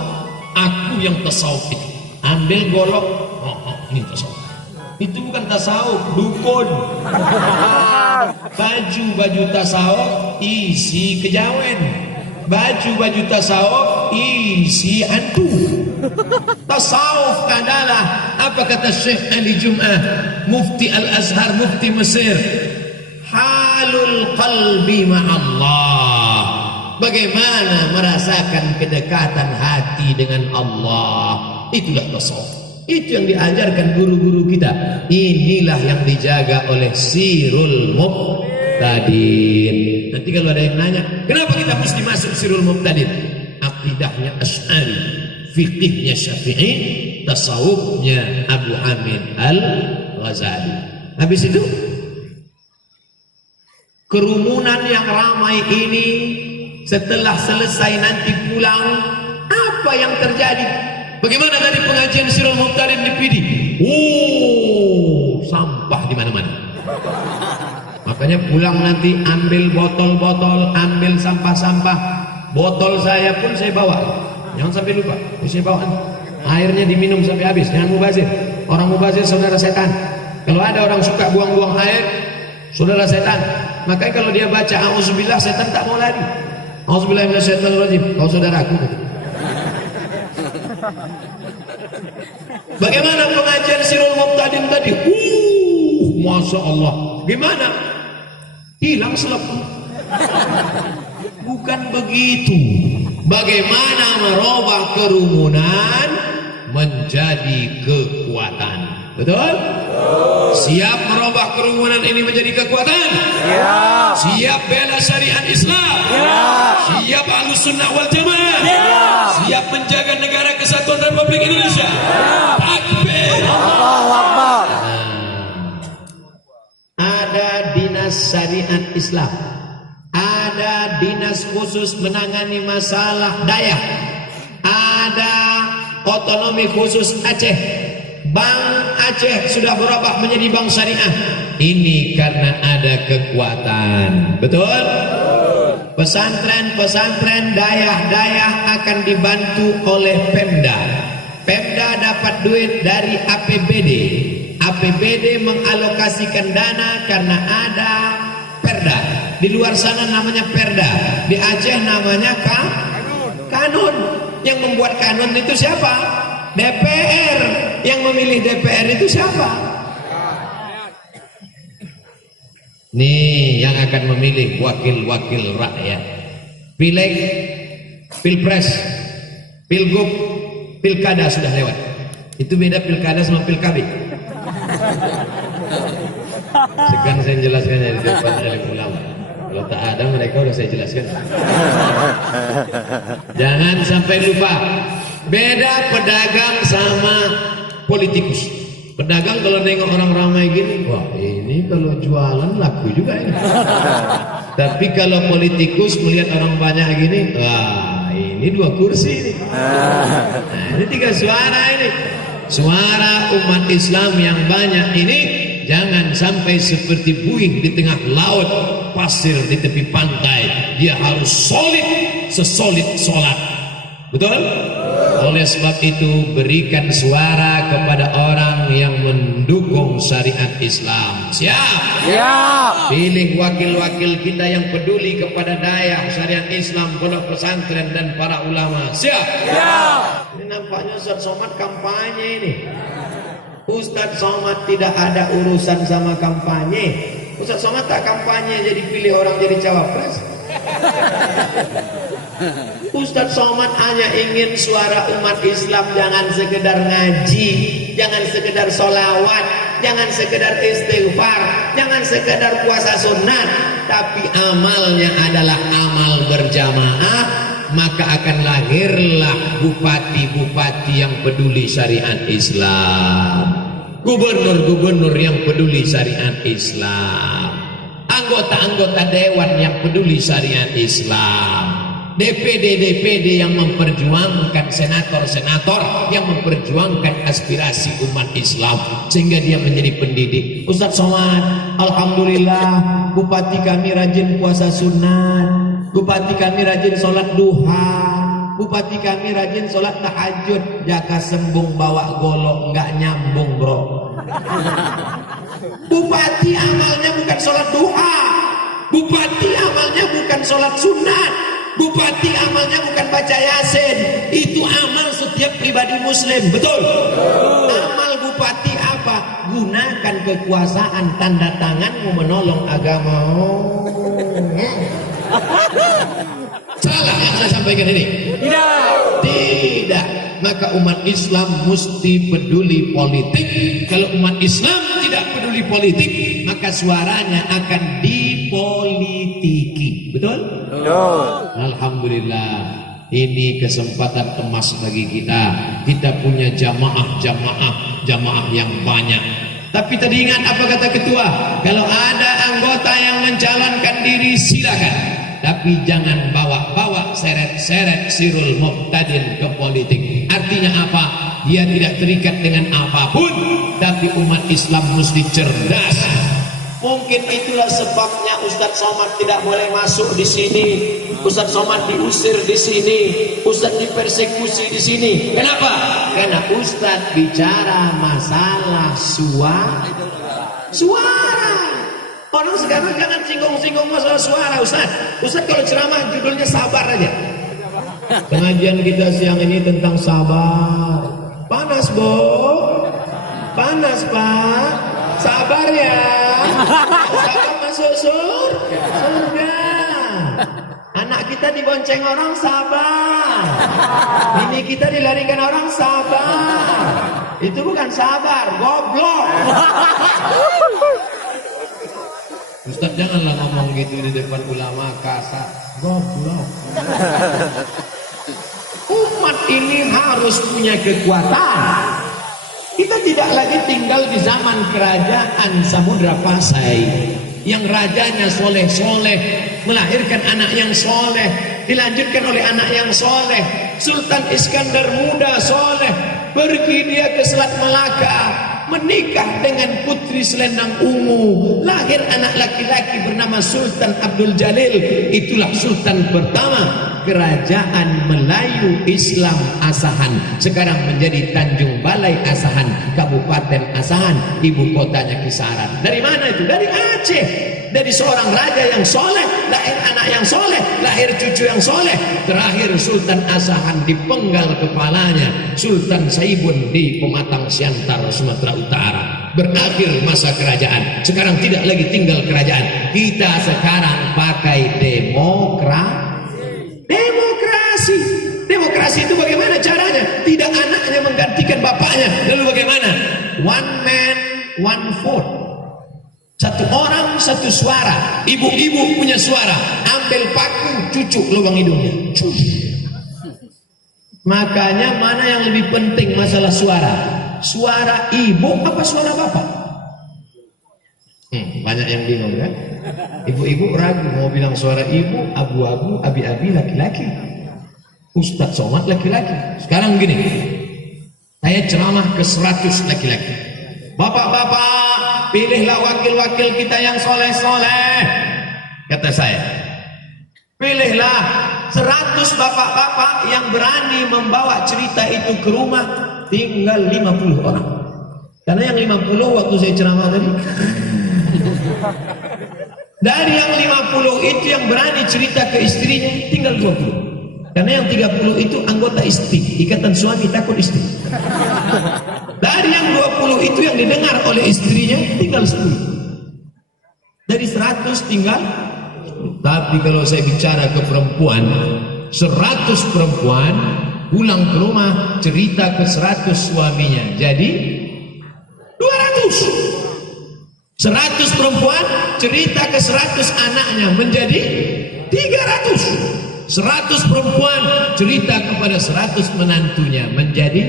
aku yang tasawuf itu. Ambil golok, ini tasawuf. Itu bukan tasawuf, dukun. Baju tasawuf isi kejawen. Baju tasawuf isi hantu. Tasawuf adalah apa kata Syekh Ali Jum'ah, Mufti Al-Azhar, Mufti Mesir, halul qalbi ma'allah. Bagaimana merasakan kedekatan hati dengan Allah. Itulah tasawuf. Itu yang diajarkan guru-guru kita. Inilah yang dijaga oleh Sirul Muqtadin. Nanti kalau ada yang nanya, kenapa kita mesti masuk Sirul Muqtadin? Akidahnya Asy'ari, fikihnya Syafi'i, tasawufnya Abu Hamid Al-Ghazali. Habis itu kerumunan yang ramai ini setelah selesai nanti pulang, apa yang terjadi? Bagaimana dari pengajian Sirul Muqtadin di PD? Sampah di mana-mana. Makanya pulang nanti ambil botol-botol, ambil sampah-sampah. Botol saya pun saya bawa. Jangan sampai lupa. Saya bawa. Airnya diminum sampai habis. Jangan mubazir. Orang mubazir saudara setan. Kalau ada orang suka buang-buang air, saudara setan. Makanya kalau dia baca auzubillah, setan tak mau lari. Auzubillah minasyaitonirrajim. Kau saudaraku. Bagaimana pengajian Sirul Muqtadin tadi? Masya Allah. Gimana? Hilang selepu. Bukan begitu. Bagaimana merubah kerumunan menjadi kekuatan? Betul? Siap merubah kerumunan ini menjadi kekuatan? Siap. Siap bela syariat Islam? Siap Ahlus Sunnah wal Jamaah? Siap menjaga negara kesatuan Republik Indonesia? Takbir. Allahu Akbar. Ada dinas syariat Islam, ada dinas khusus menangani masalah Dayak, ada otonomi khusus Aceh. Bank Aceh sudah berubah menjadi bank syariah. Ini karena ada kekuatan. Betul? Pesantren-pesantren Dayak akan dibantu oleh Pemda. Pemda dapat duit dari APBD. APBD mengalokasikan dana karena ada Perda. Di luar sana namanya Perda. Di Aceh namanya Kanun. Yang membuat kanun itu siapa? DPR. Yang memilih DPR itu siapa? Nih yang akan memilih wakil-wakil rakyat. Pileg, Pilpres, Pilgub, Pilkada sudah lewat. Itu beda pilkada sama pilkabik. Sekarang saya jelaskannya di depan alim ulama. Kalau tak ada mereka udah saya jelaskan. Jangan sampai lupa. Beda pedagang sama politikus. Pedagang kalau nengok orang ramai gini, wah ini kalau jualan laku juga ini. Tapi kalau politikus melihat orang banyak gini, wah ini 2 kursi ini. Nah, ini 3 suara ini. Suara umat Islam yang banyak ini jangan sampai seperti buih di tengah laut, pasir di tepi pantai. Dia harus solid, sesolid sholat. Betul? Oleh sebab itu berikan suara kepada orang yang mendukung syariat Islam. Siap? Siap. Pilih wakil-wakil kita yang peduli kepada daya syariat Islam, pondok pesantren dan para ulama. Siap? Siap. Ini nampaknya Ustaz Somad kampanye ini. Ustaz Somad tidak ada urusan sama kampanye. Ustaz Somad tak kampanye jadi pilih orang jadi cawapres. Ustaz Somad hanya ingin suara umat Islam jangan sekedar ngaji, jangan sekedar sholawat, jangan sekedar istighfar, jangan sekedar puasa sunat, tapi amalnya adalah amal berjamaah, maka akan lahirlah bupati-bupati yang peduli syariat Islam, gubernur-gubernur yang peduli syariat Islam, anggota-anggota dewan yang peduli syariat Islam, DPD-DPD yang memperjuangkan, senator-senator yang memperjuangkan aspirasi umat Islam, sehingga dia menjadi pendidik. Ustaz Somad, alhamdulillah bupati kami rajin puasa sunat, bupati kami rajin sholat duha, bupati kami rajin sholat tahajud. Jaka sembung bawa golok nggak nyambung bro. Bupati amalnya bukan sholat duha, bupati amalnya bukan sholat sunat, bupati amalnya bukan baca yasin. Itu amal setiap pribadi muslim, betul? Amal bupati apa? Gunakan kekuasaan, tanda tanganmu menolong agama. Salah yang saya sampaikan ini? Tidak. Maka umat Islam mesti peduli politik. Kalau umat Islam tidak peduli politik, maka suaranya akan dipolitiki. Betul? Alhamdulillah, ini kesempatan emas bagi kita. Kita punya jamaah yang banyak. Tapi tadi ingat apa kata ketua? Kalau ada anggota yang mencalonkan diri, silakan. Tapi jangan bawa-bawa seret-seret Sirul Muqtadin ke politik. Artinya apa? Dia tidak terikat dengan apapun. Tapi umat Islam mesti cerdas. Mungkin itulah sebabnya Ustadz Somad tidak boleh masuk di sini. Ustadz Somad diusir di sini. Ustadz dipersekusi di sini. Kenapa? Karena Ustadz bicara masalah suara. Orang sekarang jangan singgung-singgung masalah suara, Ustadz. Ustadz kalau ceramah judulnya sabar aja. Pengajian kita siang ini tentang sabar. Panas, Bo. Panas, Pak. Sabar ya. Sabar masuk surga. Anak kita dibonceng orang, sabar. Ini kita dilarikan orang, sabar. Itu bukan sabar, goblok. Ustaz janganlah ngomong gitu di depan ulama, kasar, goblok. Umat ini harus punya kekuatan. Kita tidak lagi tinggal di zaman kerajaan Samudra Pasai yang rajanya soleh-soleh, melahirkan anak yang soleh, dilanjutkan oleh anak yang soleh. Sultan Iskandar muda soleh, pergi dia ke Selat Malaka, menikah dengan putri selendang ungu, lahir anak laki-laki bernama Sultan Abdul Jalil. Itulah sultan pertama kerajaan Melayu Islam Asahan, sekarang menjadi Tanjung Balai Asahan, Kabupaten Asahan, ibu kotanya Kisaran. Dari mana itu? Dari Aceh. Dari seorang raja yang soleh, lahir anak yang soleh, lahir cucu yang soleh. Terakhir Sultan Asahan dipenggal kepalanya Sultan Saibun di Pematang Siantar, Sumatera Utara. Berakhir masa kerajaan. Sekarang tidak lagi tinggal kerajaan. Kita sekarang pakai demokrasi. Demokrasi itu bagaimana caranya? Tidak anaknya menggantikan bapaknya. Lalu bagaimana? One man, one vote. Satu orang, satu suara. Ibu-ibu punya suara. Ambil paku, cucuk lubang hidungnya. Makanya mana yang lebih penting masalah suara? Suara ibu apa suara bapak? Banyak yang bingung kan? Ibu-ibu ragu mau bilang suara ibu, abu-abu, abi-abi, laki-laki. Ustadz Somad laki-laki. Sekarang begini, saya ceramah ke 100 laki-laki. Bapak-bapak, pilihlah wakil-wakil kita yang soleh-soleh. Kata saya, pilihlah 100 bapak-bapak yang berani membawa cerita itu ke rumah. Tinggal 50 orang. Karena yang 50 waktu saya ceramah tadi, dari yang 50 itu yang berani cerita ke istrinya tinggal 20. Karena yang 30 itu anggota istri, ikatan suami takut istri. Dari yang 20 itu yang didengar oleh istrinya tinggal 10. Dari 100 tinggal 10. Tapi kalau saya bicara ke perempuan, 100 perempuan pulang ke rumah cerita ke 100 suaminya. Jadi 100 perempuan cerita ke 100 anaknya menjadi 300. 100 perempuan cerita kepada 100 menantunya menjadi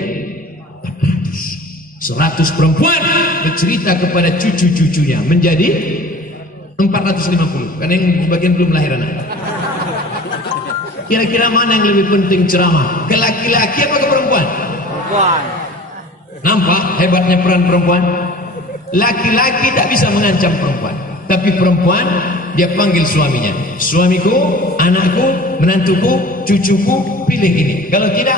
400. 100 perempuan bercerita kepada cucu-cucunya menjadi 450. Karena yang bagian belum lahir anak. Kira-kira mana yang lebih penting ceramah? Ke laki-laki apa ke perempuan? Perempuan. Nampak hebatnya peran perempuan? Laki-laki tak bisa mengancam perempuan, tapi perempuan dia panggil suaminya. Suamiku, anakku, menantuku, cucuku, pilih ini. Kalau tidak,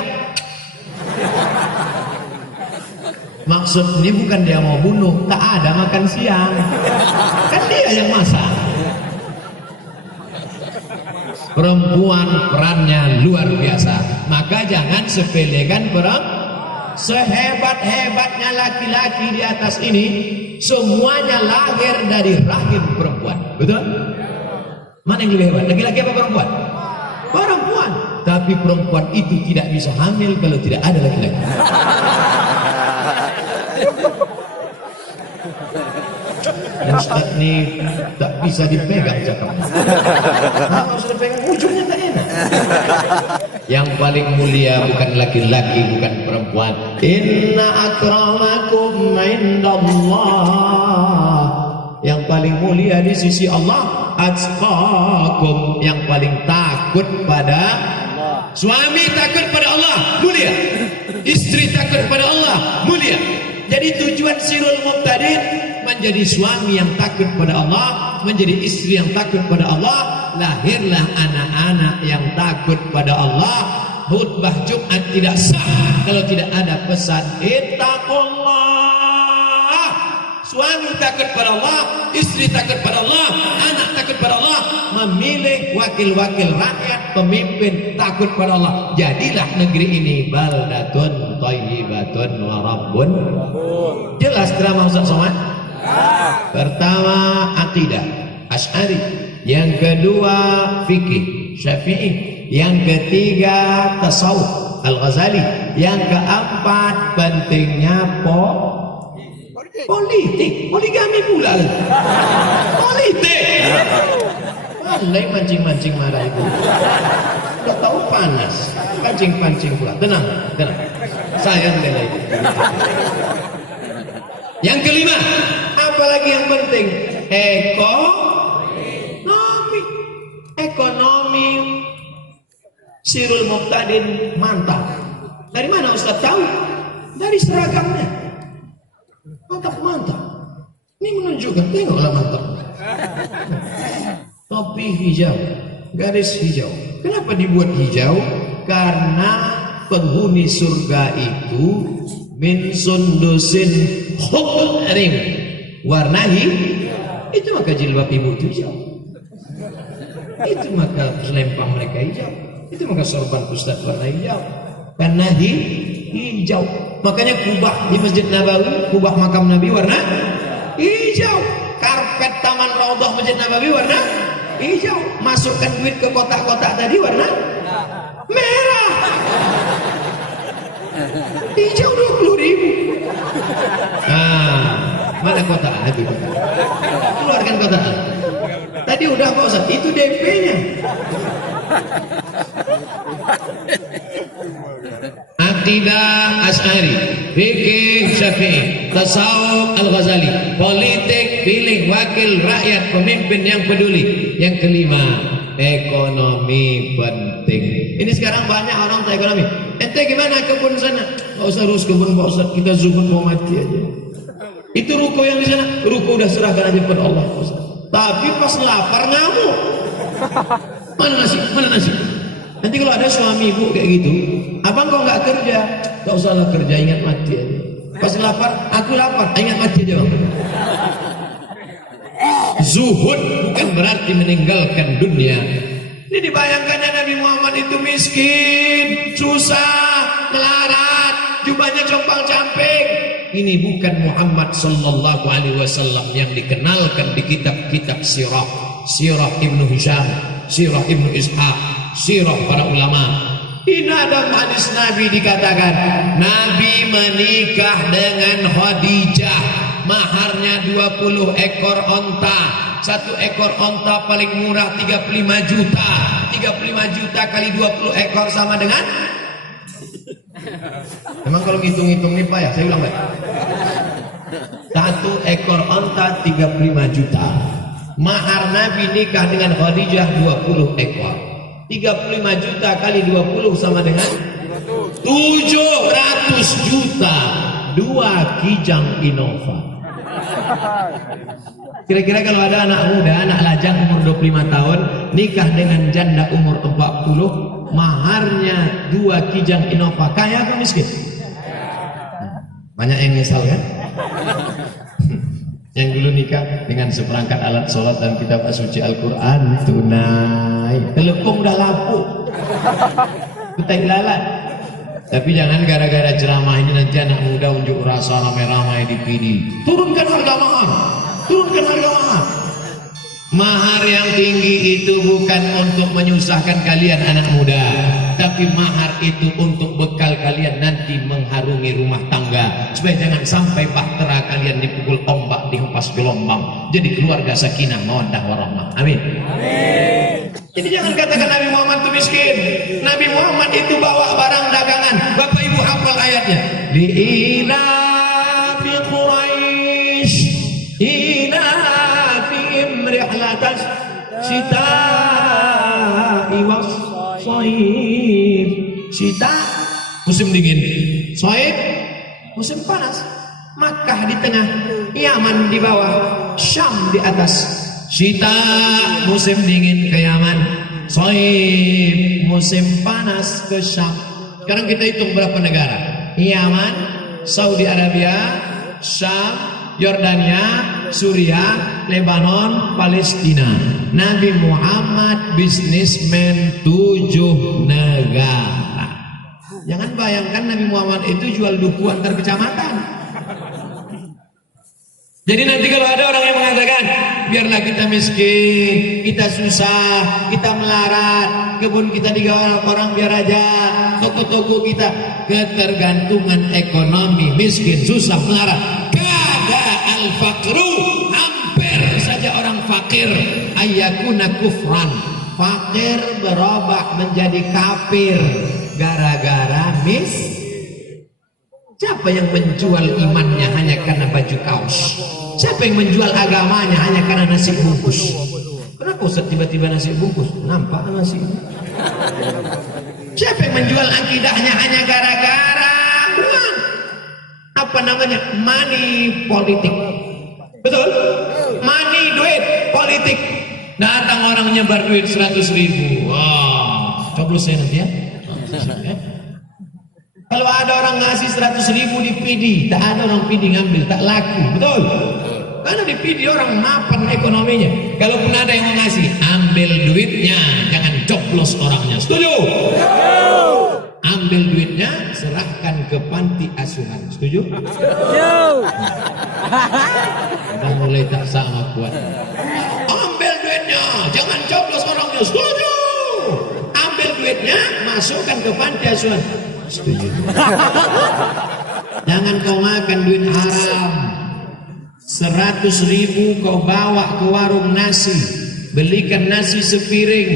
maksudnya bukan dia mau bunuh, tak ada makan siang. Kan dia yang masak. Perempuan perannya luar biasa. Maka jangan sepelekan perempuan. Sehebat-hebatnya laki-laki di atas ini, semuanya lahir dari rahim perempuan. Betul? Mana yang lebih hebat? Laki-laki apa perempuan? Perempuan. Tapi perempuan itu tidak bisa hamil kalau tidak ada laki-laki. Yang Ustaz ini tak bisa dipegang cakapnya. Kalau sudah pegang ujungnya tak enak. Yang paling mulia bukan laki-laki, bukan perempuan. Inna akramakum indallah. Yang paling mulia di sisi Allah, atqakum, yang paling takut pada Allah. Suami takut pada Allah, mulia. Istri takut pada Allah, mulia. Jadi tujuan Sirul Muqtadin menjadi suami yang takut pada Allah, menjadi istri yang takut pada Allah, lahirlah anak-anak yang takut pada Allah. Khutbah Jumat tidak sah kalau tidak ada pesan ittaqullah. Suami takut pada Allah, istri takut pada Allah, anak takut pada Allah, memilih wakil-wakil rakyat, pemimpin takut pada Allah. Jadilah negeri ini baldatun thayyibatun wa rabbun. Jelas drama Ustaz Somad? Pertama akidah Asy'ari, yang kedua fikih Syafi'i, yang ketiga tasawuf Al-Ghazali, yang keempat pentingnya politik, poligami pula. Politik. Pandai mancing-mancing marah itu. Sudah tahu panas, pancing-pancing pula. Tenang, tenang. Sayang bela itu. Yang kelima, apalagi yang penting? Ekonomi. Sirul Muqtadin mantap. Dari mana Ustaz tahu? Dari seragamnya. Mantap. Ini menunjukkan, tengoklah mantap. Topi hijau, garis hijau. Kenapa dibuat hijau? Karena penghuni surga itu min sundusin khudrin, warna hijau. Itu maka jilbab ibu itu hijau. Itu maka selempang mereka hijau. Itu maka sorban ustaz warna hijau. Karena hijau. Makanya kubah di Masjid Nabawi, kubah makam Nabi warna hijau. Karpet taman Raudhah Masjid Nabawi warna hijau. Masukkan duit ke kotak-kotak tadi warna merah. Hijau 20.000. Mana kotak? Itu kotak. Keluarkan kotak. Tadi udah Pak Ustaz, itu DP-nya. Akidah Asy'ari, fikih Syafi'i, tasawuf Al-Ghazali, politik, pilih wakil rakyat, pemimpin yang peduli. Yang kelima, ekonomi penting. Ini sekarang banyak orang tak ekonomi. Ente gimana kebun sana? Pak Ustaz urus kebun Pak Ustaz, kita zuhud mau mati aja. Itu ruko yang di sana, ruko udah serahkan aja kepada Allah Pak Ustaz. Tapi pas lapar ngamuk. Mana nasi? Nanti kalau ada suami ibu kayak gitu, abang kok nggak kerja? Gak usahlah kerja, ingat mati aja. Pas lapar, aku lapar, ingat mati aja bang. Zuhud bukan berarti meninggalkan dunia. Ini dibayangkannya Nabi Muhammad itu miskin, susah, melarat, jubahnya compang-camping. Ini bukan Muhammad sallallahu alaihi wasallam yang dikenalkan di kitab-kitab sirah. Sirah Ibnu Hisham, Sirah Ibnu Ishaq, sirah para ulama. Di dalam hadis Nabi dikatakan Nabi menikah dengan Khadijah maharnya 20 ekor onta. Satu ekor onta paling murah 35 juta. 35 juta kali 20 ekor sama dengan? Emang kalau ngitung-ngitung nih Pak ya, saya ulang Pak. Satu ekor onta 35 juta. Mahar Nabi nikah dengan Khadijah 20 ekor. 35 juta kali 20 sama dengan 700 juta. 2 Kijang Innova. Kira-kira kalau ada anak muda, anak lajang umur 25 tahun nikah dengan janda umur 40, maharnya 2 Kijang Innova, kaya atau miskin? Banyak yang nyesal kan? Yang dulu nikah dengan seperangkat alat sholat dan kitab suci Al-Quran tunai, telepon udah lapuk, kutai lalat. Tapi jangan gara-gara ceramah ini nanti anak muda unjuk rasa ramai-ramai di PD. Turunkan harga mahar, turunkan harga mahar. Mahar yang tinggi itu bukan untuk menyusahkan kalian anak muda, tapi mahar itu untuk bekal kalian nanti mengharungi rumah tangga, supaya jangan sampai bahtera kalian dipukul ombak, dihempas gelombang. Jadi keluarga sakinah mawaddah warahmah. Amin. Amin. Jadi jangan katakan Nabi Muhammad itu miskin. Nabi Muhammad itu bawa barang dagangan. Bapak Ibu hafal ayatnya. Li'ila fi Quraisy ila fihim rihlatas sita'i was shaib. Sita musim dingin, shaib musim panas. Makkah di tengah, Yaman di bawah, Syam di atas. Sita musim dingin ke Yaman, shaib musim panas ke Syam. Sekarang kita hitung berapa negara? Yaman, Saudi Arabia, Syam, Yordania, Suriah, Lebanon, Palestina. Nabi Muhammad bisnismen 7 negara. Jangan bayangkan Nabi Muhammad itu jual duku antar kecamatan. Jadi nanti kalau ada orang yang mengatakan biarlah kita miskin, kita susah, kita melarat, kebun kita digawa orang biar aja, toko-toko kita, ketergantungan ekonomi, miskin, susah, melarat. Kada al-faqru, hampir saja orang fakir ayyakuna kufran. Fakir berubah menjadi kafir gara-gara Siapa yang menjual imannya hanya karena baju kaos? Siapa yang menjual agamanya hanya karena nasi bungkus? Kenapa Ustaz tiba-tiba nasi bungkus? Nampak nasi. Siapa yang menjual akidahnya hanya gara-gara uang? Apa namanya? Money politik. Betul? Money, duit, politik. Datang orang nyebar duit 100.000. Wah, coblos saya nanti ya. Kalau ada orang ngasih 100.000 di PD, tak ada orang PD ngambil, tak laku, betul? Karena di PD orang mapan ekonominya. Kalaupun ada yang mau ngasih, ambil duitnya, jangan coblos orangnya. Setuju? Ambil duitnya, serahkan ke panti asuhan. Setuju? Udah mulai tak sama kuat. Ambil duitnya, jangan coblos orangnya. Setuju? Ambil duitnya, masukkan ke panti asuhan. Setuju. Jangan kau makan duit haram. 100.000 kau bawa ke warung nasi, belikan nasi sepiring,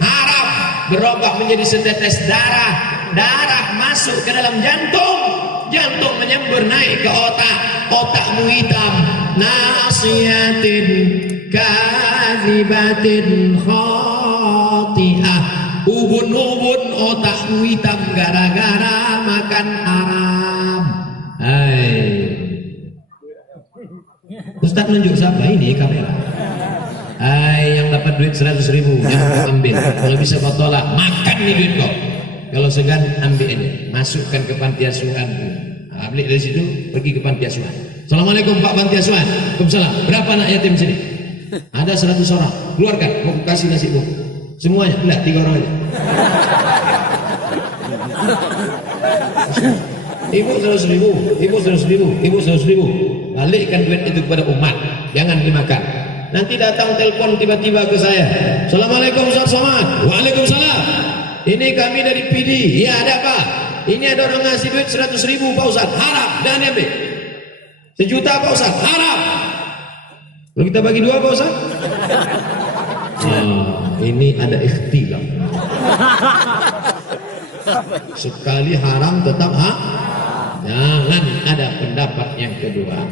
haram, berubah menjadi setetes darah, darah masuk ke dalam jantung, jantung menyembur naik ke otak, otakmu hitam, nasiyatin kadzibatin khati'ah. Ubun-ubun otakmu hitam gara-gara makan haram. Hai, Ustaz nunjuk siapa? Ini kamera. Hai, yang dapat duit 100.000 jangan ambil. Kalau bisa kau tolak, makan nih duit kau. Kalau segan ambil ini, masukkan ke panti asuhan. Beli dari situ, pergi ke panti asuhan. Assalamualaikum Pak panti asuhan. Waalaikumsalam. Berapa anak yatim sini? Ada 100 orang. Keluarkan, mau kasih nasi bu. Semuanya, enggak, 3 orang aja. Ibu 100.000, ibu 100.000, ibu 100.000. Balikkan duit itu kepada umat, jangan dimakan. Nanti datang telepon tiba-tiba ke saya. Assalamualaikum Ustaz Somad. Waalaikumsalam. Ini kami dari PD. Ya, ada apa? Ini ada orang ngasih duit 100.000 Pak Ustaz. Haram, jangan ambil. 1 juta apa Ustaz? Haram. Kalau kita bagi 2 apa Ustaz? Ini ada ikhtilaf. Sekali haram tetap jangan ada pendapat yang kedua.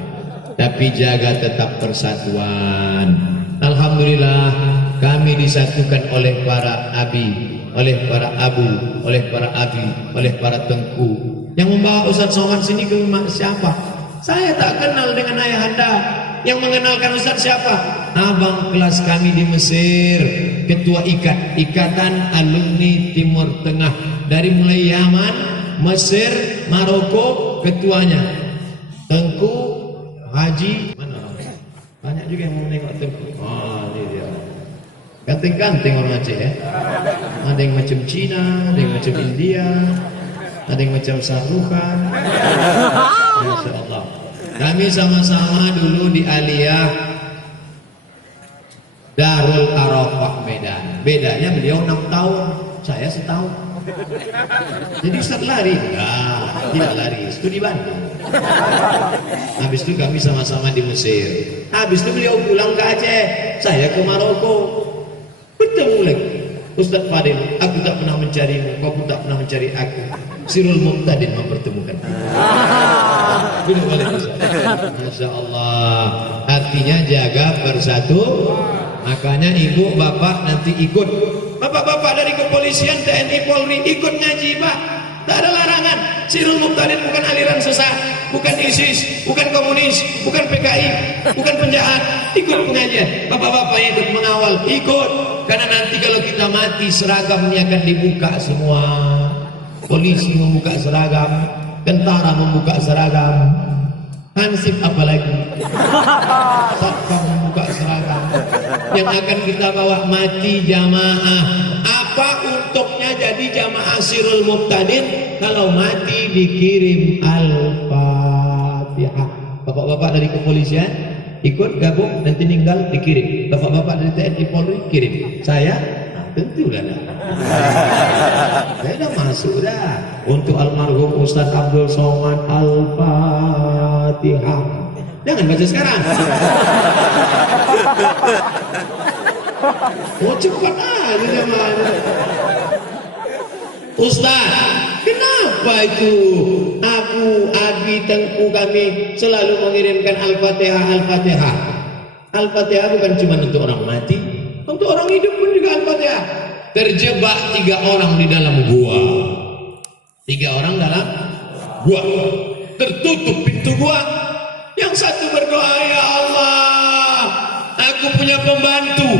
Tapi jaga tetap persatuan. Alhamdulillah kami disatukan oleh para abi, oleh para abu, oleh para abi, oleh para tengku. Yang membawa Ustaz Somad sini ke rumah siapa? Saya tak kenal dengan ayahanda. Yang mengenalkan Ustaz siapa? Abang kelas kami di Mesir, ketua Ikatan Alumni Timur Tengah. Dari mulai Yaman, Mesir, Maroko, ketuanya Tengku Haji. Mana orang? Banyak juga yang mau nengok Tengku. Ini dia. Ganteng-ganteng orang Aceh ya. Ada yang macam Cina, ada yang macam India, ada yang macam Sarukan. Masya Allah. Kami sama-sama dulu di Aliyah Darul Arafah Medan. Bedanya beliau 6 tahun, saya setahun. Jadi Ustaz lari? Enggak, tidak lari. Studi Bandung. Habis itu kami sama-sama di Mesir. Habis itu beliau pulang ke Aceh, saya ke Maroko. Bertemu lagi. Ustaz Fadil, aku tak pernah mencarimu, kau pun tak pernah mencari aku. Sirul Muqtadin mempertemukan. Masya Allah. Artinya jaga bersatu. Makanya ibu bapak nanti ikut. Bapak-bapak dari kepolisian, TNI, Polri ikut ngaji Pak. Tak ada larangan. Sirul Muqtadin bukan aliran sesat, bukan ISIS, bukan komunis, bukan PKI, bukan penjahat. Ikut pengajian. Bapak-bapak yang ikut mengawal, ikut. Karena nanti kalau kita mati seragamnya akan dibuka semua. Polisi membuka seragam, tentara membuka seragam, Hansip apalagi, Satpam membuka seragam. Yang akan kita bawa mati jamaah. Apa untuknya jadi jamaah Sirul Muqtadin kalau mati dikirim Al-Fatihah? Bapak-bapak dari kepolisian ikut gabung, nanti meninggal dikirim. Bapak-bapak dari TNI Polri kirim. Saya tentu lah. Saya dah masuk dah. Untuk almarhum Ustaz Abdul Somad Al-Fatihah. Jangan baca sekarang. Oh cepat aja namanya. Ustaz, kenapa itu Abu, Abi, Tengku kami selalu mengirimkan Al-Fatihah, Al-Fatihah? Al-Fatihah bukan cuma untuk orang mati, untuk orang hidup pun juga Al-Fatihah. Terjebak 3 orang di dalam gua. 3 orang dalam gua. Tertutup pintu gua. Yang satu berdoa, ya Allah, aku punya pembantu.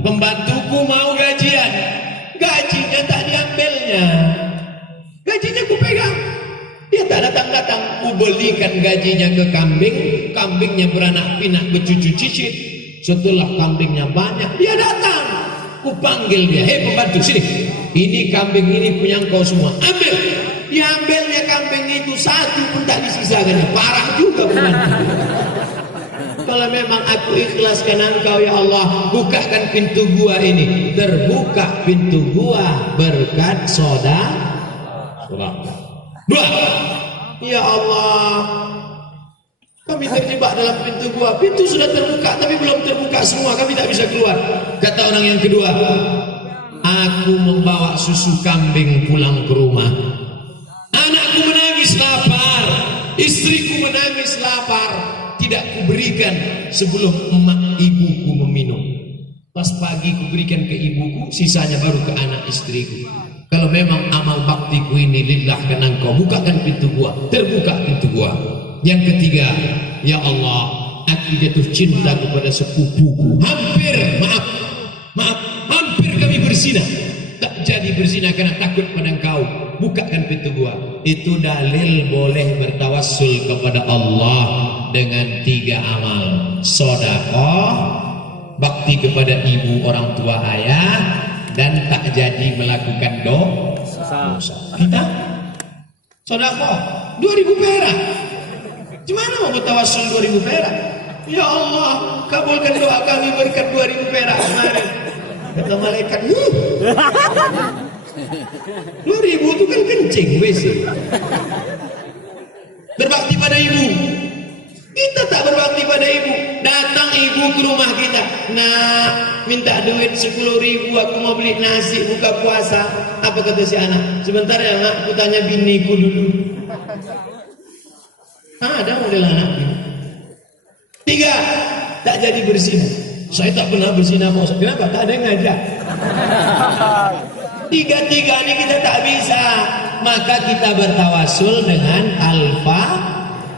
Pembantuku mau gajian. Gajinya tak diambilnya. Gajinya ku pegang. Dia tak datang-datang. Ku belikan gajinya ke kambing. Kambingnya beranak pinak bercucu cicit. Setelah kambingnya banyak, dia datang. Ku panggil dia, hei pembantu sini. Ini kambing ini punya engkau semua. Ambil. Diambilnya kambing itu, satu pun tak disisakan. Parah juga pembantu. Kalau memang aku ikhlaskan engkau ya Allah, bukakan pintu gua ini. Terbuka pintu gua berkat sedekah. 2. Ya Allah, kami terjebak dalam pintu gua. Pintu sudah terbuka tapi belum terbuka semua. Kami tak bisa keluar. Kata orang yang kedua, aku membawa susu kambing pulang ke rumah. Anakku menangis lapar, istriku menangis lapar. Tidak kuberikan sebelum emak ibuku meminum. Pas pagi kuberikan ke ibuku, sisanya baru ke anak istriku. Kalau memang amal baktiku ini lillah karena engkau, bukakan pintu gua. Terbuka pintu gua. Yang ketiga, ya Allah, aku jatuh cinta kepada sepupuku. Hampir kami berzina. Tak jadi berzina karena takut pada engkau. Bukakan pintu gua. Itu dalil boleh bertawassul kepada Allah dengan 3 amal. Sedekah, bakti kepada ibu, orang tua, ayah, dan tak jadi melakukan dosa. Kita sedekah 2.000 perak. Gimana mau bertawassul 2.000 perak? Ya Allah, kabulkan doa kami berkat 2.000 perak kemarin. Kata malaikat, 2.000 itu kan kencing WC. Berbakti pada ibu. Kita tak berbakti pada ibu. Datang ibu ke rumah kita, nah minta duit 10.000, aku mau beli nasi buka puasa. Apa kata si anak? Sebentar ya mak, aku tanya biniku dulu. Ada model anak gitu. 3, tak jadi bersinah. Saya tak pernah bersinah mau. Kenapa? Tak ada yang ngajak. 3 ini kita tak bisa. Maka kita bertawasul dengan Al-Fatihah.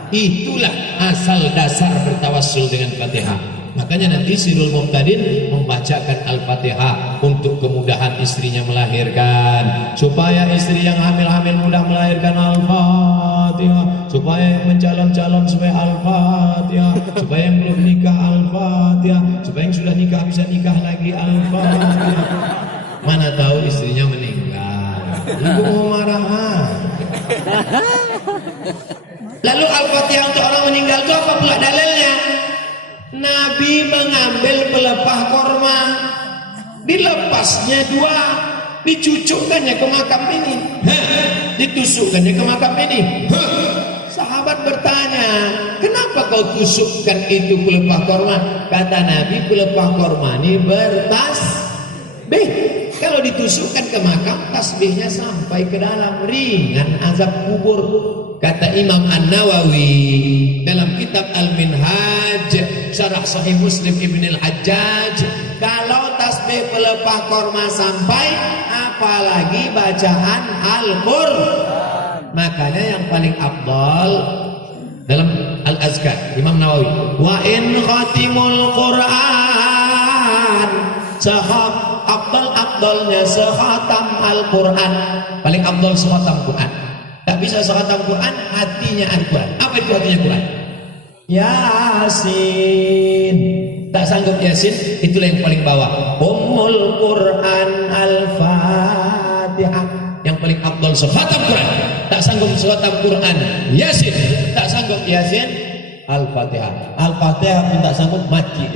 Itulah asal dasar bertawasul dengan Fatihah. Makanya nanti Sirul Muqtadin membacakan Al-Fatihah untuk kemudahan istrinya melahirkan, supaya istri yang hamil-hamil mudah melahirkan Al-Fatihah, supaya yang mencalon-calon supaya Al-Fatihah, supaya yang belum nikah Al-Fatihah, supaya yang sudah nikah bisa nikah lagi Al-Fatihah. Mana tahu istrinya meninggal, ibu mau marah. Lalu Al-Fatihah untuk orang meninggal itu apa pula dalilnya? Nabi mengambil pelepah korma, dilepasnya 2, dicucukkannya ke makam ini, ditusukkannya ke makam ini. Sahabat bertanya, kenapa kau tusukkan itu pelepah korma? Kata Nabi, pelepah korma ini bertasbih. Kalau ditusukkan ke makam, tasbihnya sampai ke dalam, ringan azab kubur. Kata Imam An-Nawawi dalam kitab Al-Minhaj Syarah Sahih Muslim Ibn Al-Hajjaj, kalau tasbih pelepah korma sampai, apalagi bacaan Al-Qur'an. Makanya yang paling afdal dalam Al-Azkar Imam Nawawi, wa in khatimul Qur'an, afdalnya sekhatam Al-Qur'an. Paling afdal sekhatam Qur'an. Tak bisa sekhatam Quran, hatinya Al-Quran. Apa itu hatinya Quran? Yasin. Tak sanggup Yasin, itulah yang paling bawah. Ummul Quran Al-Fatihah. Yang paling afdal sekhatam Quran. Tak sanggup sekhatam Quran, Yasin. Tak sanggup Yasin, Al-Fatihah. Al-Fatihah pun tak sanggup, mati.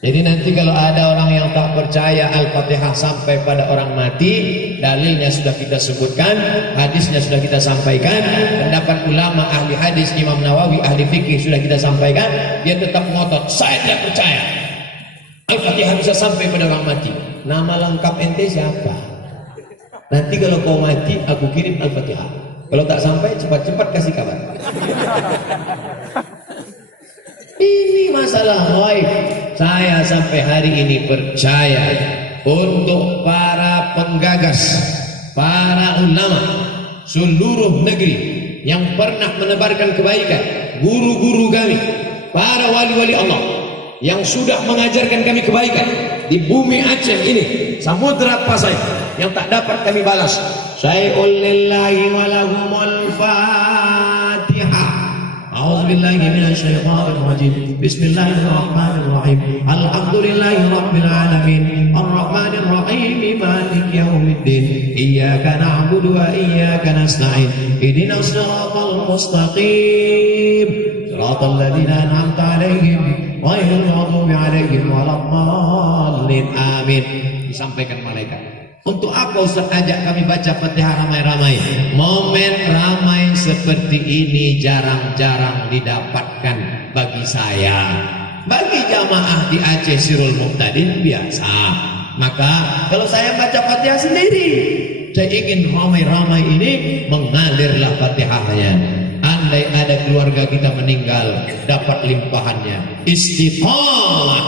Jadi nanti kalau ada orang yang tak percaya Al-Fatihah sampai pada orang mati, dalilnya sudah kita sebutkan, hadisnya sudah kita sampaikan, pendapat ulama ahli hadis Imam Nawawi ahli fikih sudah kita sampaikan. Dia tetap ngotot, saya tidak percaya Al-Fatihah bisa sampai pada orang mati. Nama lengkap ente siapa? Nanti kalau kau mati, aku kirim Al-Fatihah. Kalau tak sampai, cepat-cepat kasih kabar. Ini masalah ghaib. Saya sampai hari ini percaya untuk para penggagas, para ulama seluruh negeri yang pernah menebarkan kebaikan, guru-guru kami, para wali-wali Allah yang sudah mengajarkan kami kebaikan di bumi Aceh ini, Samudra Pasai, yang tak dapat kami balas. Syai'ul lillahi walahumul Fatihah. A'udzubillahi minasyaitonir rajim. Bismillahirrahmanirrahim. Alhamdulillahi rabbil alamin. Arrahmanir rahim. Maliki yaumiddin. Iyyaka na'budu wa iyyaka nasta'in. Ihdinas siratal mustaqim. Siratal ladzina an'amta 'alaihim ghairil maghdubi 'alaihim waladdallin. Amin. Disampaikan malaikat. Untuk apa Ustaz ajak kami baca Fatihah ramai-ramai? Momen ramai seperti ini jarang-jarang didapatkan bagi saya. Bagi jamaah di Aceh Sirul Muqtadin biasa. Maka kalau saya baca Fatihah sendiri, saya ingin ramai-ramai ini mengalirlah Fatihahnya. Andai ada keluarga kita meninggal, dapat limpahannya. Istiqamah.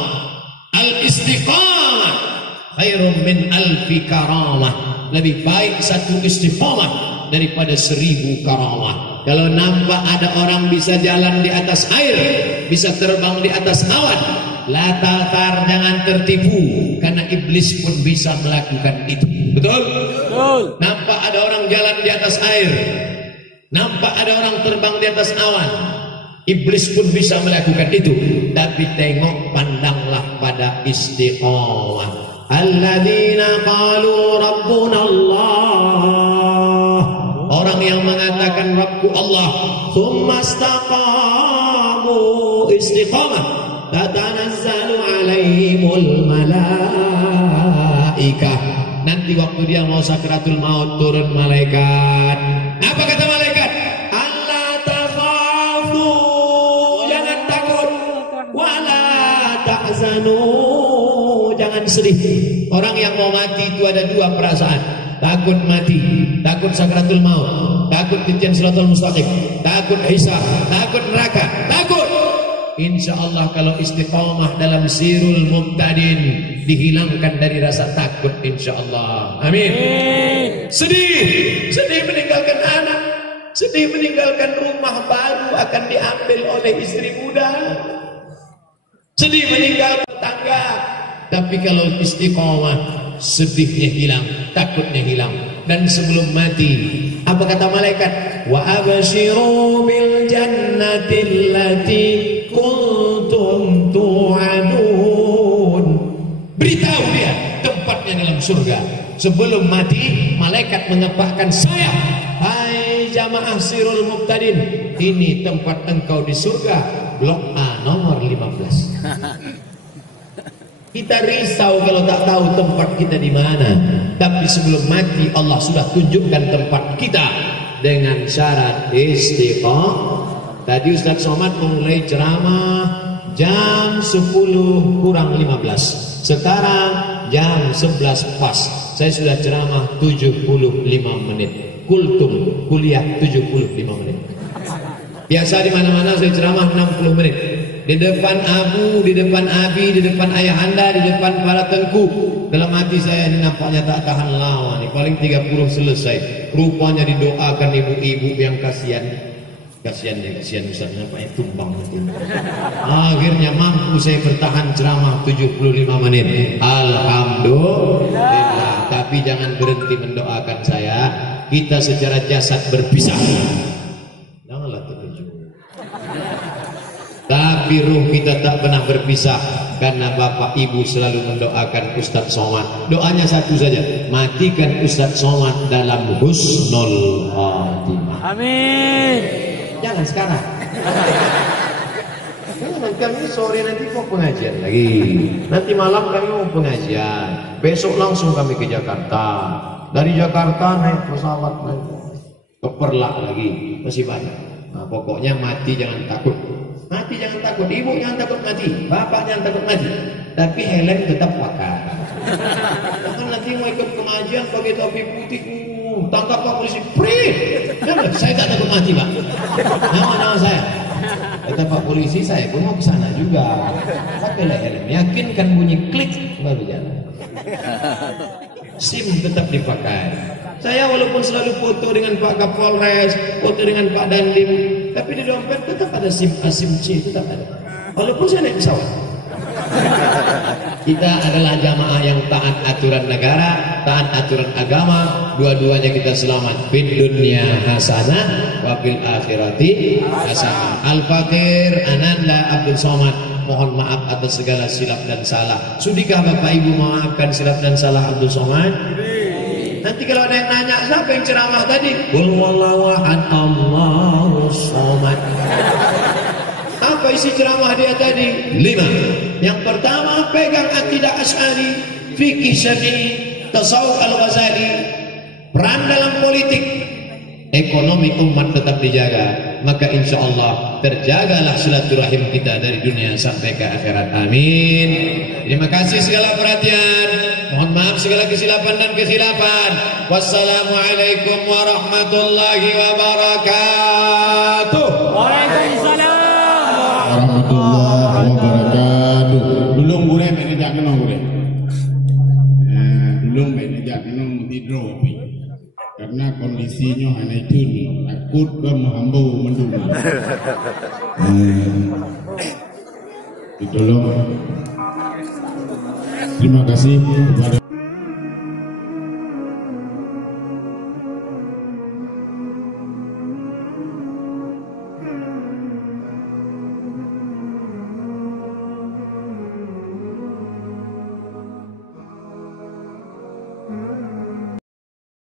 Al-istiqamah khairun min alfi karamah. Lebih baik satu istiqamah daripada 1000 karamah. Kalau nampak ada orang bisa jalan di atas air, bisa terbang di atas awan, la tatar, jangan tertipu, karena iblis pun bisa melakukan itu. Betul? Betul. Nampak ada orang jalan di atas air, nampak ada orang terbang di atas awan, iblis pun bisa melakukan itu. Tapi tengok, pandanglah pada istiqamah. Alladzina qalu rabbuna Allah, orang yang mengatakan Rabbu Allah, tsumma istaqamu, istiqamah, tatanazzalu alaihimul malaikah. Nanti waktu dia mau sakratul maut, turun malaikat. Apa kata malaikat? Allah takhafu tahzanu, jangan sedih. Orang yang mau mati itu ada dua perasaan. Takut mati, takut sakratul maut, takut titian siratal mustaqim, takut hisab, takut neraka, takut. Insya Allah kalau istiqamah dalam sirul muqtadin, dihilangkan dari rasa takut insya Allah. Amin. Sedih, sedih meninggalkan anak, sedih meninggalkan rumah baru akan diambil oleh istri muda, sedih meninggalkan tetangga. Tapi kalau istiqamah, sedihnya hilang, takutnya hilang. Dan sebelum mati, apa kata malaikat? Wa abshiru bil jannati allati kuntum tu'adun. Beritahu dia tempatnya dalam surga. Sebelum mati, malaikat mengepakkan sayap. Hai jamaah sirul muqtadin, ini tempat engkau di surga, blok A nomor 15. Kita risau kalau tak tahu tempat kita di mana. Tapi sebelum mati Allah sudah tunjukkan tempat kita dengan syarat istiqamah. Tadi Ustaz Somad mulai ceramah jam 10 kurang 15. Sekarang jam 11 pas. Saya sudah ceramah 75 menit. Kultum kuliah 75 menit. Biasa di mana-mana saya ceramah 60 menit. Di depan abu, di depan abi, di depan ayah anda, di depan para tengku. Dalam hati saya ini nampaknya tak tahan lama nih. Paling 30 selesai. Rupanya didoakan ibu-ibu yang kasihan. Kasihan Ustaz, nampaknya tumbang itu. Akhirnya mampu saya bertahan ceramah 75 menit. Alhamdulillah. Tapi jangan berhenti mendoakan saya. Kita secara jasad berpisah. Janganlah terkejut. Tapi ruh kita tak pernah berpisah. Karena Bapak Ibu selalu mendoakan Ustaz Somad. Doanya satu saja, matikan Ustaz Somad dalam husnul khatimah. Amin. Jangan sekarang. Kami sore nanti mau pengajian lagi. Nanti malam kami mau pengajian. Besok langsung kami ke Jakarta. Dari Jakarta naik pesawat lagi. Ke Perlak lagi. Masih banyak. Nah, pokoknya mati jangan takut. Mati jangan takut, ibu jangan takut mati, bapak jangan takut mati. Tapi helm tetap pakai. Jangan nanti mau ikut pengajian pakai topi putih, tangkap Pak Polisi, saya tak takut mati Pak. Nama saya. Kata Pak Polisi, saya pun mau ke sana juga. Pakailah helm, yakinkan bunyi klik baru jalan. SIM tetap dipakai. Saya walaupun selalu foto dengan Pak Kapolres, foto dengan Pak Dandim, tapi di dompet tetap ada SIM A, SIM C, tetap ada. Walaupun saya naik pesawat. Kita adalah jamaah yang taat aturan negara, taat aturan agama, dua-duanya kita selamat. Fid dunya hasanah wa fil akhirati hasanah. Al-Fakir Ananda Abdul Somad, mohon maaf atas segala silap dan salah. Sudikah Bapak Ibu memaafkan silap dan salah Abdul Somad? Nanti kalau ada yang nanya, siapa yang ceramah tadi? Qul huwallahu ahad, Allahus samad. Apa isi ceramah dia tadi? 5. Yang pertama, pegang akidah Asy'ari, fikih Syafi'i, tasawuf Al-Ghazali, peran dalam politik, ekonomi umat tetap dijaga. Maka insya Allah terjagalah silaturahim kita dari dunia sampai ke akhirat. Amin. Terima kasih segala perhatian. Mohon maaf segala kesilapan dan kekhilafan. Wassalamualaikum warahmatullahi wabarakatuh. Waalaikumsalam warahmatullahi wabarakatuh. Belum boleh menejak kenong boleh. Belum menejak kenong hidro. Karena kondisinya hanya itu takut berhambu mendung. Ditolong. Terima kasih kepada